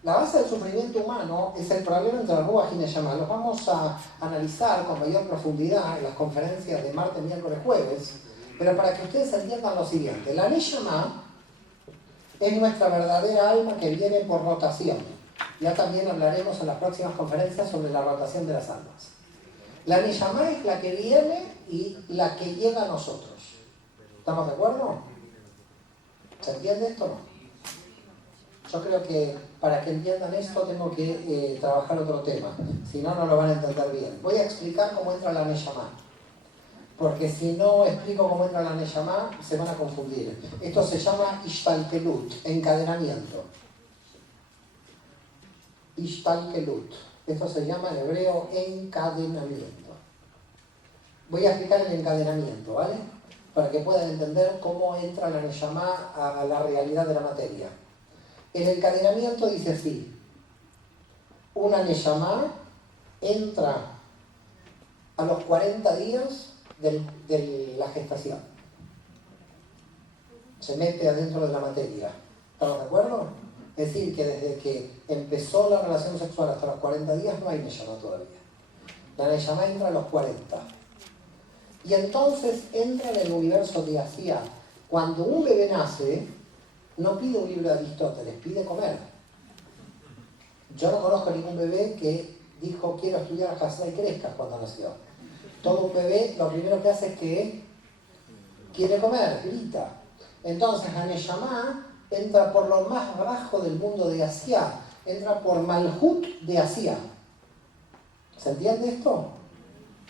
La base del sufrimiento humano es el problema entre el Ruach y Neshama. Los vamos a analizar con mayor profundidad en las conferencias de martes, miércoles, jueves, pero para que ustedes entiendan lo siguiente. La Neshama es nuestra verdadera alma que viene por rotación. Ya también hablaremos en las próximas conferencias sobre la rotación de las almas. La Neshama es la que viene y la que llega a nosotros. ¿Estamos de acuerdo? ¿Se entiende esto o no? Yo creo que para que entiendan esto tengo que trabajar otro tema, si no, no lo van a entender bien. Voy a explicar cómo entra la Neshama, porque si no explico cómo entra la Neshama, se van a confundir. Esto se llama Ishtalkelut, encadenamiento. Ishtalkelut. Esto se llama en hebreo encadenamiento. Voy a explicar el encadenamiento, ¿vale? Para que puedan entender cómo entra la Neshama a la realidad de la materia. El encadenamiento dice así: una Neshama entra a los 40 días de la gestación. Se mete adentro de la materia. ¿Estamos de acuerdo? Es decir, que desde que empezó la relación sexual hasta los 40 días no hay Neshama todavía. La Neshama entra a los 40. Y entonces entra en el universo de Asía. Cuando un bebé nace, no pide un libro de Aristóteles, pide comer. Yo no conozco ningún bebé que dijo quiero estudiar Hasna y crezca cuando nació. Todo un bebé lo primero que hace es que quiere comer, grita. Entonces la Neshama entra por lo más bajo del mundo de Asia, entra por Malhut de Asia. ¿Se entiende esto?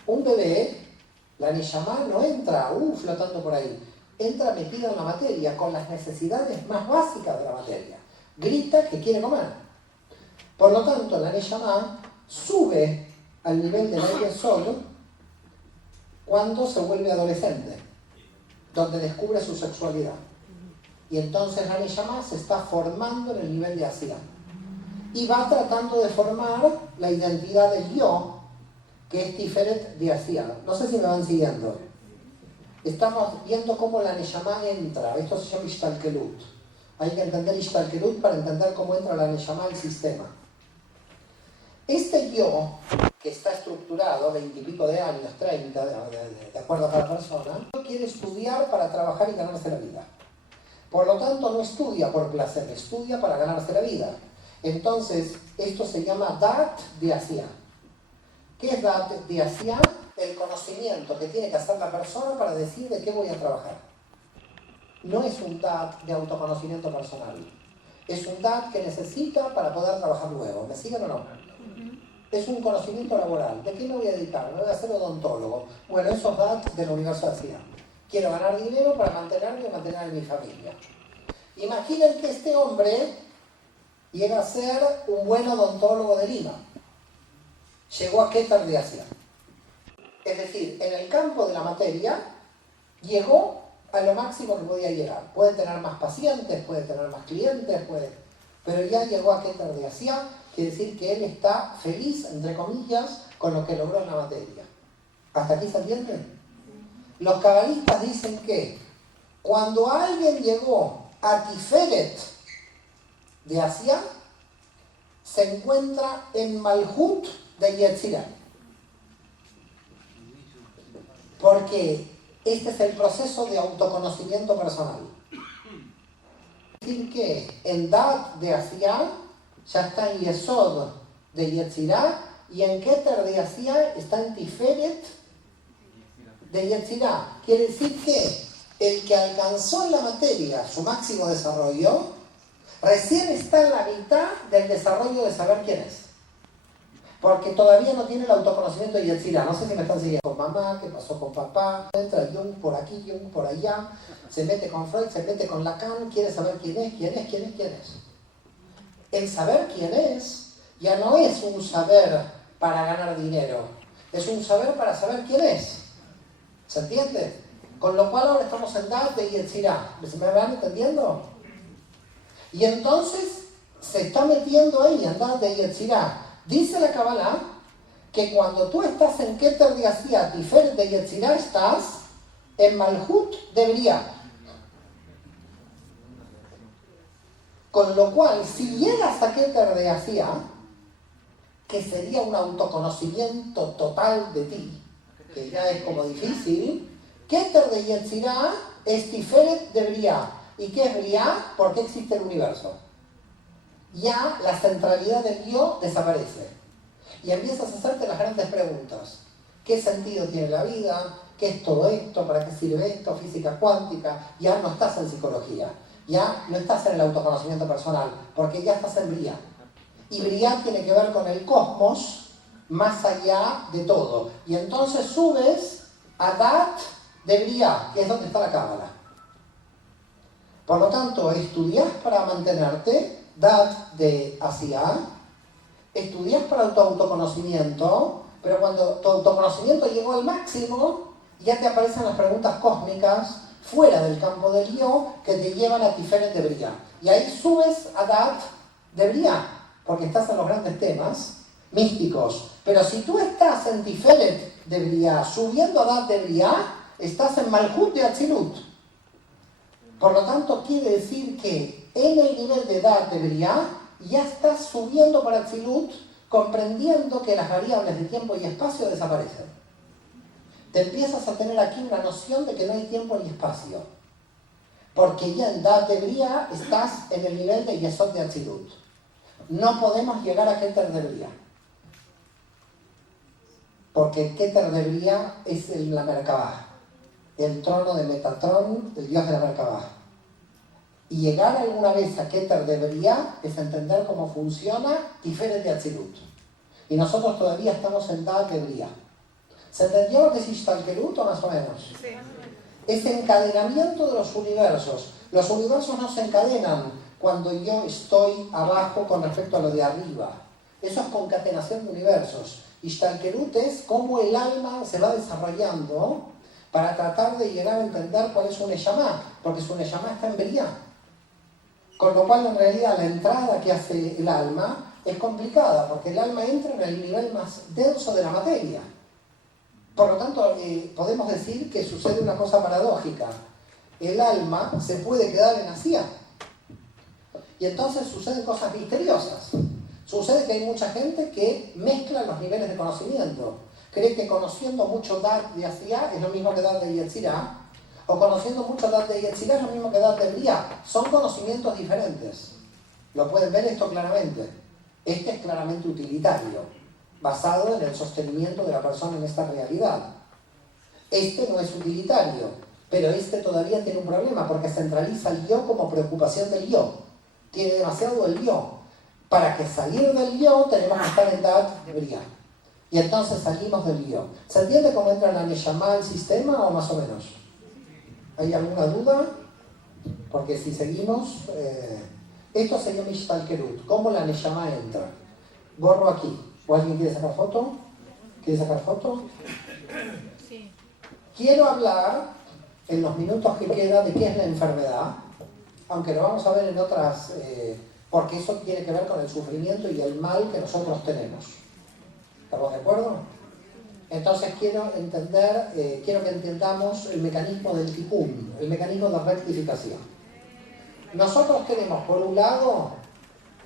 Un bebé, la Neshama no entra flotando por ahí. Entra metido en la materia, con las necesidades más básicas de la materia. Grita que quiere comer. Por lo tanto, la Neshama sube al nivel del aire sol cuando se vuelve adolescente, donde descubre su sexualidad. Y entonces la Neshama se está formando en el nivel de Asía. Y va tratando de formar la identidad del yo, que es Tiferet de Asía. No sé si me van siguiendo. Estamos viendo cómo la Neshama entra. Esto se llama Ishtalkelut. Hay que entender Ishtalkelut para entender cómo entra la Neshama al sistema. Este yo, que está estructurado, 20 y pico de años, 30, de acuerdo a cada persona, quiere estudiar para trabajar y ganarse la vida. Por lo tanto, no estudia por placer, estudia para ganarse la vida. Entonces, esto se llama Dat de Asía. ¿Qué es Dat de Asía? El conocimiento que tiene que hacer la persona para decir de qué voy a trabajar. No es un Dat de autoconocimiento personal. Es un Dat que necesita para poder trabajar luego. ¿Me siguen o no? Es un conocimiento laboral. ¿De qué me voy a dedicar? Me voy a ser odontólogo. Bueno, eso es Dat del universo de Asía. Quiero ganar dinero para mantenerme y mantener a mi familia. Imaginen que este hombre llega a ser un buen odontólogo de Lima. Llegó a Keter de Asia. Es decir, en el campo de la materia llegó a lo máximo que podía llegar. Puede tener más pacientes, puede tener más clientes, pero ya llegó a Keter de Asia, quiere decir que él está feliz, entre comillas, con lo que logró en la materia. ¿Hasta aquí se entiende? Los cabalistas dicen que cuando alguien llegó Atiferet de Asia se encuentra en Malhut de Yetzirah. Porque este es el proceso de autoconocimiento personal. Es decir que en Dat de Asia ya está en Yesod de Yetzirah y en Keter de Asia está en Tiferet de Yetzirah. Quiere decir que el que alcanzó en la materia su máximo desarrollo recién está en la mitad del desarrollo de saber quién es. Porque todavía no tiene el autoconocimiento de Yetzirah. No sé si me están siguiendo. Con mamá, qué pasó con papá, entra Jung por aquí, Jung por allá, se mete con Freud, se mete con Lacan, quiere saber quién es. El saber quién es ya no es un saber para ganar dinero, es un saber para saber quién es. ¿Se entiende? Con lo cual ahora estamos en Dat de Yetzirah. ¿Me van entendiendo? Y entonces se está metiendo ahí en Dat de Yetzirah. Dice la Kabbalah que cuando tú estás en Keter de Asia, Tiferet de Yetzirah, estás en Malhut de Briah. Con lo cual, si llegas a Keter de Asia, que sería un autoconocimiento total de ti, que ya es como difícil, Keter de Yetzirah es Tiferet de Briah. ¿Y qué es Briah? ¿Por qué existe el universo? Ya la centralidad del yo desaparece. Y empiezas a hacerte las grandes preguntas. ¿Qué sentido tiene la vida? ¿Qué es todo esto? ¿Para qué sirve esto? Física cuántica. Ya no estás en psicología. Ya no estás en el autoconocimiento personal. Porque ya estás en Briah. Y Briah tiene que ver con el cosmos más allá de todo. Y entonces subes a Dat de Briah, que es donde está la Cábala. Por lo tanto, estudias para mantenerte, Dat de Asia, estudias para tu autoconocimiento, pero cuando tu autoconocimiento llegó al máximo, ya te aparecen las preguntas cósmicas fuera del campo del yo que te llevan a Tiferet de Briah. Y ahí subes a Dat de Briah, porque estás en los grandes temas místicos. Pero si tú estás en Tiferet de Briah, subiendo a Dat de Briah, estás en Malhut de Atzilut. Por lo tanto, quiere decir que en el nivel de Dat de Briah ya estás subiendo para Atzilut, comprendiendo que las variables de tiempo y espacio desaparecen. Te empiezas a tener aquí una noción de que no hay tiempo ni espacio. Porque ya en Dat de Briah estás en el nivel de Yesod de Atzilut. No podemos llegar a Keter de Briah. Porque Keter de Briah es la Merkabah, el trono de Metatron, el dios de la Merkabah. Y llegar alguna vez a Keter de Briah es entender cómo funciona Tiferet de Atzilut. Y nosotros todavía estamos en Dat de Briah. ¿Se entendió lo que es Ishtalkelut o más o menos? Sí. Es encadenamiento de los universos. Los universos no se encadenan cuando yo estoy abajo con respecto a lo de arriba. Eso es concatenación de universos. Ishtalkelut es cómo el alma se va desarrollando para tratar de llegar a entender cuál es su Neshama, porque su Neshama está en Briah. Con lo cual, en realidad, la entrada que hace el alma es complicada, porque el alma entra en el nivel más denso de la materia. Por lo tanto, podemos decir que sucede una cosa paradójica. El alma se puede quedar en Asia. Y entonces suceden cosas misteriosas. Sucede que hay mucha gente que mezcla los niveles de conocimiento. Cree que conociendo mucho Dat de Asia es lo mismo que Dat de Yetzirah, o conociendo mucho Dat de Yetzirah es lo mismo que Dat de Briah. Son conocimientos diferentes. Lo pueden ver esto claramente. Este es claramente utilitario, basado en el sostenimiento de la persona en esta realidad. Este no es utilitario, pero este todavía tiene un problema porque centraliza el yo como preocupación del yo. Tiene demasiado el yo. Para que salir del yo tenemos que estar en Dat de Briah. Y entonces salimos del yo. ¿Se entiende cómo entra la Neshama al sistema o más o menos? ¿Hay alguna duda? Porque si seguimos... esto sería Mishtalkerut. ¿Cómo la Neshama entra? Borro aquí. ¿O alguien quiere sacar foto? ¿Quiere sacar foto? Sí. Quiero hablar, en los minutos que queda, de qué es la enfermedad. Aunque lo vamos a ver en otras... porque eso tiene que ver con el sufrimiento y el mal que nosotros tenemos. ¿Estamos de acuerdo? Entonces quiero que entendamos el mecanismo del tikkun, el mecanismo de rectificación. nosotros tenemos por un lado,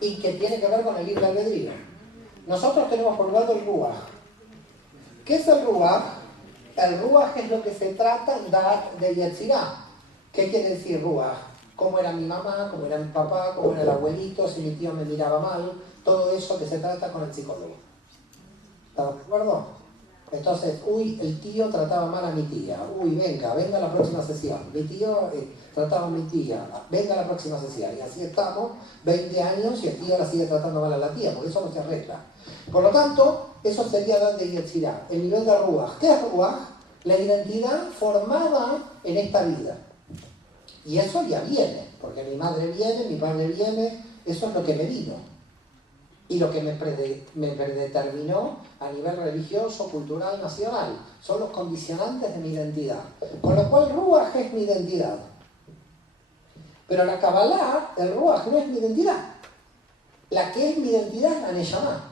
y que tiene que ver con el libre albedrío, nosotros tenemos por un lado el Ruach. ¿Qué es el Ruach? El Ruach es lo que se trata en Da'at de Yetzirah. ¿Qué quiere decir Ruach? Cómo era mi mamá, cómo era mi papá, cómo era el abuelito, si mi tío me miraba mal, todo eso que se trata con el psicólogo. ¿Estamos de acuerdo? Entonces, el tío trataba mal a mi tía. Venga a la próxima sesión. Mi tío trataba a mi tía. Venga a la próxima sesión. Y así estamos, 20 años, y el tío la sigue tratando mal a la tía, porque eso no se arregla. Por lo tanto, eso sería Da'at de Yetzirah, el nivel de Ruach. ¿Qué es Ruach? La identidad formada en esta vida. Y eso ya viene, porque mi madre viene, mi padre viene, eso es lo que me vino. Y lo que me predeterminó a nivel religioso, cultural, nacional. Son los condicionantes de mi identidad. Con lo cual, Ruach es mi identidad. Pero la Kabbalah, el Ruach no es mi identidad. La que es mi identidad es la Neshama.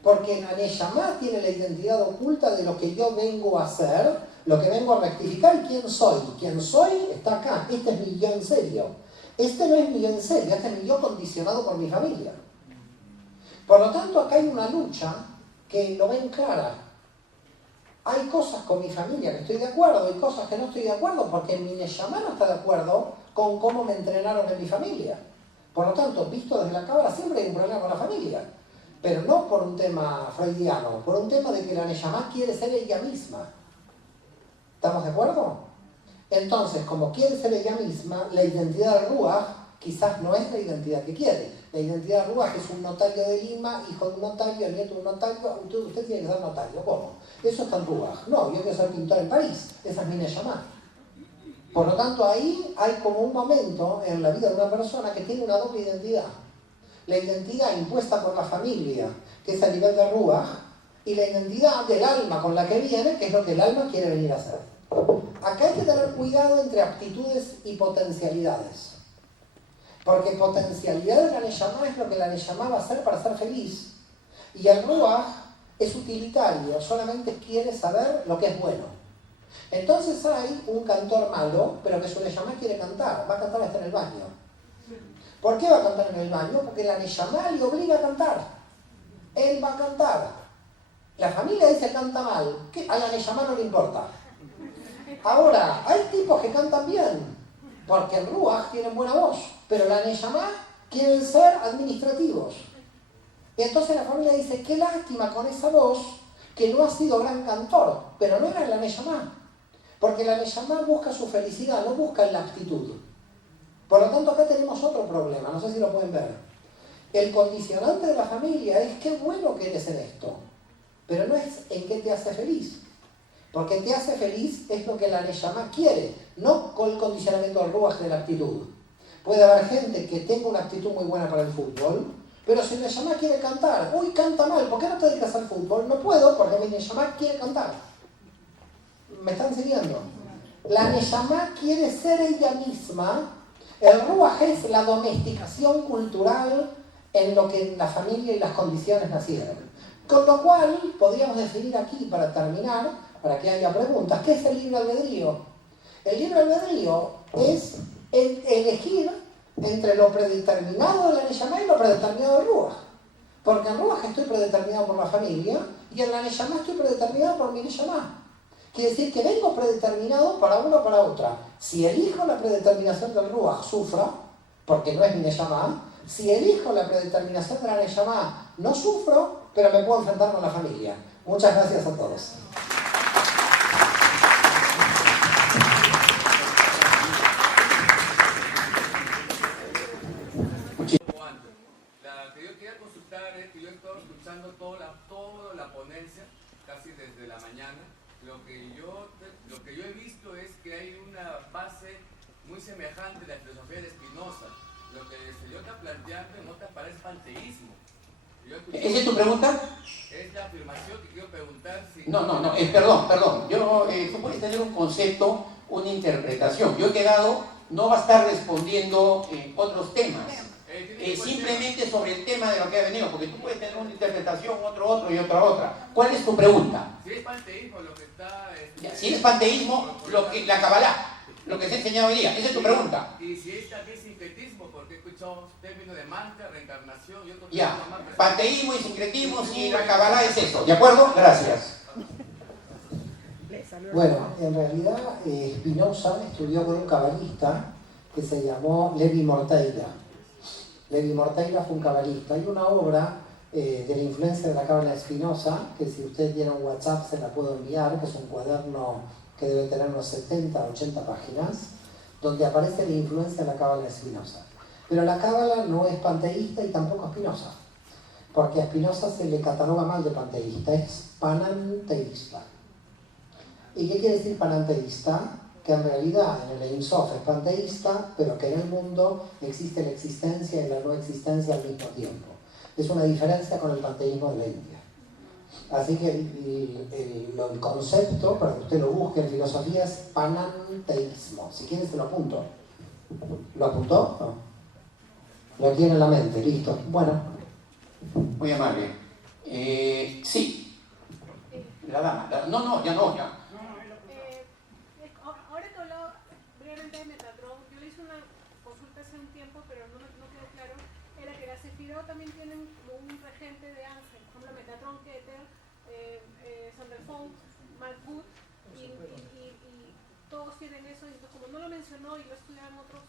Porque la Neshama tiene la identidad oculta de lo que yo vengo a hacer, lo que vengo a rectificar y quién soy. Quién soy está acá. Este es mi yo en serio. Este no es mi yo en serio, este es mi yo condicionado por mi familia. Por lo tanto, acá hay una lucha que lo ven clara. Hay cosas con mi familia que estoy de acuerdo, hay cosas que no estoy de acuerdo porque mi Neshama no está de acuerdo con cómo me entrenaron en mi familia. Por lo tanto, visto desde la cámara, siempre hay un problema con la familia. Pero no por un tema freudiano, por un tema de que la Neshama quiere ser ella misma. ¿Estamos de acuerdo? Entonces, como quiere ser ella misma, la identidad de Ruach quizás no es la identidad que quiere. La identidad de Ruach es un notario de Lima, hijo de un notario, nieto de un notario, usted tiene que ser notario. ¿Cómo? Eso está en Ruach. No, yo quiero ser pintor en París. Esa es mi Neshama. Por lo tanto, ahí hay como un momento en la vida de una persona que tiene una doble identidad. La identidad impuesta por la familia, que es a nivel de Ruach, y la identidad del alma con la que viene, que es lo que el alma quiere venir a hacer. Acá hay que tener cuidado entre aptitudes y potencialidades. Porque potencialidad de la Neshama es lo que la Neshama va a hacer para ser feliz. Y el Ruach es utilitario, solamente quiere saber lo que es bueno. Entonces hay un cantor malo, pero que su Neshama quiere cantar, va a cantar hasta en el baño. ¿Por qué va a cantar en el baño? Porque la Neshama le obliga a cantar. Él va a cantar. La familia dice canta mal, a la Neshama no le importa. Ahora, hay tipos que cantan bien, porque en Ruach tienen buena voz, pero la Neshama quieren ser administrativos. Y entonces la familia dice, qué lástima con esa voz, que no ha sido gran cantor, pero no era la Neshama. Porque la Neshama busca su felicidad, no busca la aptitud. Por lo tanto, acá tenemos otro problema, no sé si lo pueden ver. El condicionante de la familia es qué bueno que eres en esto, pero no es en qué te hace feliz. Porque te hace feliz es lo que la Neshama quiere, no con el condicionamiento del Ruach de la actitud. Puede haber gente que tenga una actitud muy buena para el fútbol, pero si la Neshama quiere cantar, canta mal, ¿por qué no te dedicas al fútbol? No puedo porque mi Neshama quiere cantar. ¿Me están siguiendo? La Neshama quiere ser ella misma. El Ruach es la domesticación cultural en lo que la familia y las condiciones nacieron. Con lo cual, podríamos definir aquí, para terminar, para que haya preguntas, ¿qué es el libre albedrío? El libre albedrío es elegir entre lo predeterminado de la Neshama y lo predeterminado del Ruach. Porque en Ruach estoy predeterminado por la familia y en la Neshama estoy predeterminado por mi Neshama. Quiere decir que vengo predeterminado para uno o para otra. Si elijo la predeterminación del Ruach, sufro, porque no es mi Neshama. Si elijo la predeterminación de la Neshama, no sufro, pero me puedo enfrentar con la familia. Muchas gracias a todos. La que yo quería consultar es que yo he estado escuchando toda la ponencia, casi desde la mañana. Lo que yo he visto es que hay una base muy semejante a la filosofía de Spinoza. Lo que el señor está planteando en otras palabras es panteísmo. ¿Esa es tu pregunta? Es la afirmación que quiero preguntar si... No, perdón. Tú puedes tener un concepto, una interpretación. Yo he quedado, no va a estar respondiendo otros temas. Simplemente sobre el tema de lo que ha venido, porque tú puedes tener una interpretación, otro y otra. ¿Cuál es tu pregunta? Si es panteísmo lo que está... Si es panteísmo, la Kabbalah. lo que se ha enseñado hoy día. Esa es tu pregunta. Y si es aquí sincretismo, porque escuchamos términos de mantra, reencarnación y otros Ya, términos más. panteísmo y sincretismo, si la Kabbalah es eso. ¿De acuerdo? Gracias. Bueno, en realidad Spinoza estudió con un cabalista que se llamó Levi Morteira. Levi Morteira fue un cabalista. Hay una obra de la influencia de la Cábala de Spinoza, que si usted tiene un WhatsApp se la puedo enviar, que es un cuaderno que debe tener unos 70, 80 páginas, donde aparece la influencia de la Cábala de Spinoza. Pero la Cábala no es panteísta y tampoco Spinoza, porque a Spinoza se le cataloga mal de panteísta, es pananteísta. ¿Y qué quiere decir pananteísta? Que en realidad en el Ein Sof es panteísta, pero que en el mundo existe la existencia y la no existencia al mismo tiempo. Es una diferencia con el panteísmo de la India. Así que el concepto, para que usted lo busque en filosofía, es pananteísmo. Si quiere se lo apunto. ¿Lo apuntó? No. Lo tiene en la mente, listo. Bueno. Muy amable. Sí. La dama. No, ya. Ahora que hablaba brevemente de Metatron, yo le hice una consulta hace un tiempo, pero no quedó claro. Era que las Sefirot también tienen como un regente de ángel, por ejemplo Metatron, Keter, Sanderfond, Malkut, y todos tienen eso. Y entonces, como no lo mencionó y lo estudiaban otros,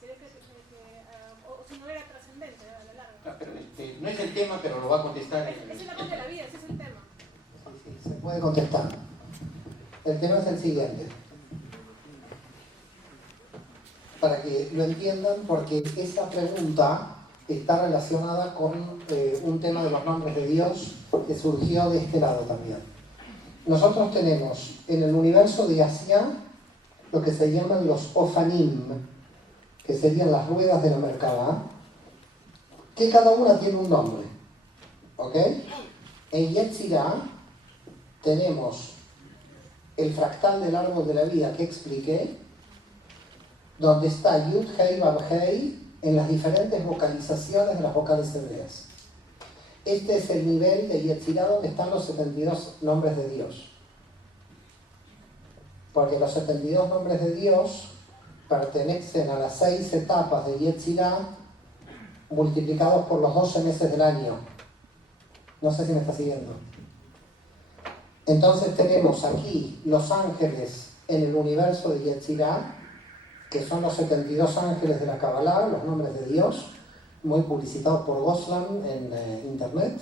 quería o si no era trascendente a la larga. Pero no es el tema, pero lo va a contestar. Ese es la parte de la vida, ese es el tema. Sí, se puede contestar. El tema es el siguiente. Para que lo entiendan, porque esa pregunta está relacionada con un tema de los nombres de Dios que surgió de este lado también. Nosotros tenemos en el universo de Asia lo que se llaman los Ofanim, que serían las ruedas de la Merkabah, que cada una tiene un nombre. ¿Ok? En Yetzirah tenemos el fractal del árbol de la vida que expliqué, donde está Yud, Hei, Vav, Hei en las diferentes vocalizaciones de las vocales hebreas. Este es el nivel de Yetzirah donde están los 72 nombres de Dios. Porque los 72 nombres de Dios pertenecen a las 6 etapas de Yetzirah multiplicados por los 12 meses del año. No sé si me está siguiendo. Entonces tenemos aquí los ángeles en el universo de Yetzirah, que son los 72 ángeles de la Kabbalah, los nombres de Dios, muy publicitados por Goslan en internet.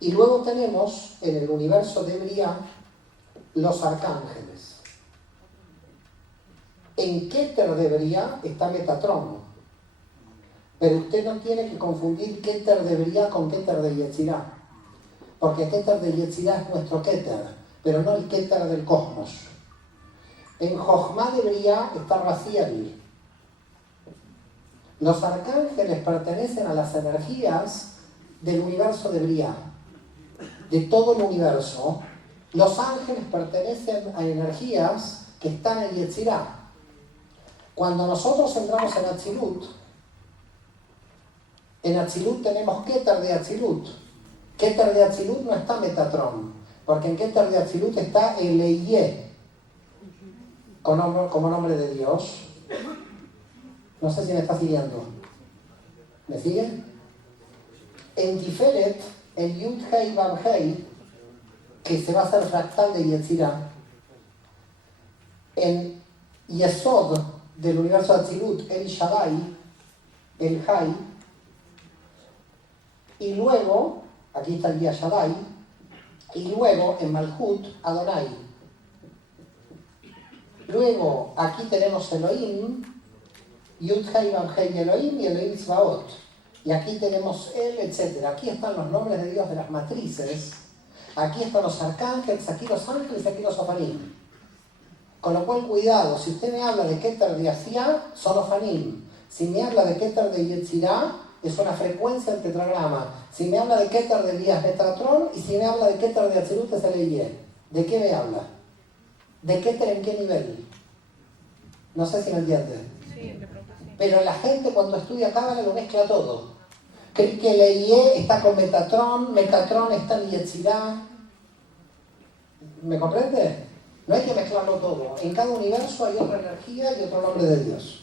Y luego tenemos en el universo de Briah los arcángeles. En Keter de Briah está Metatron, pero usted no tiene que confundir Keter de Briah con Keter de Yetzirah, porque Keter de Yetzirah es nuestro Keter, pero no el Keter del cosmos. En Jochma de Briah está Raziel. Los arcángeles pertenecen a las energías del universo de Briah, de todo el universo. Los ángeles pertenecen a energías que están en Yetzirah. Cuando nosotros entramos en Atzilut tenemos Keter de Atzilut. Keter de Atzilut no está Metatron, porque en Keter de Atzilut está el Eiyeh, como nombre de Dios. No sé si me está siguiendo. ¿Me sigue? En Tiferet, el Yud Hei Vav Hei, que se va a hacer fractal de Yetzirah, en Yesod del universo de Atzilut, el Shaddai, el Hai, y luego, aquí está el Shaddai, y luego en Malhut, Adonai. Luego, aquí tenemos Elohim, Yud Hei Vav Hei Elohim y Elohim Tzvaot. Y aquí tenemos él, etc. Aquí están los nombres de Dios de las matrices. Aquí están los arcángeles, aquí los ángeles, aquí los ofanim. Con lo cual, cuidado, si usted me habla de Keter de Asia, son ofanim. Si me habla de Keter de Yetzirah, es una frecuencia del tetragrama. Si me habla de Keter de Briah, es Metatron. Y si me habla de Keter de Atzilut, es el Eiyeh. ¿De qué me habla? ¿De Keter en qué nivel? No sé si me entiende. Sí, de pronto sí. Pero la gente cuando estudia Cábala lo mezcla todo. Cree que el Eiyeh está con Metatron está en Yetzirah. ¿Me comprende? No hay que mezclarlo todo. En cada universo hay otra energía y otro nombre de Dios.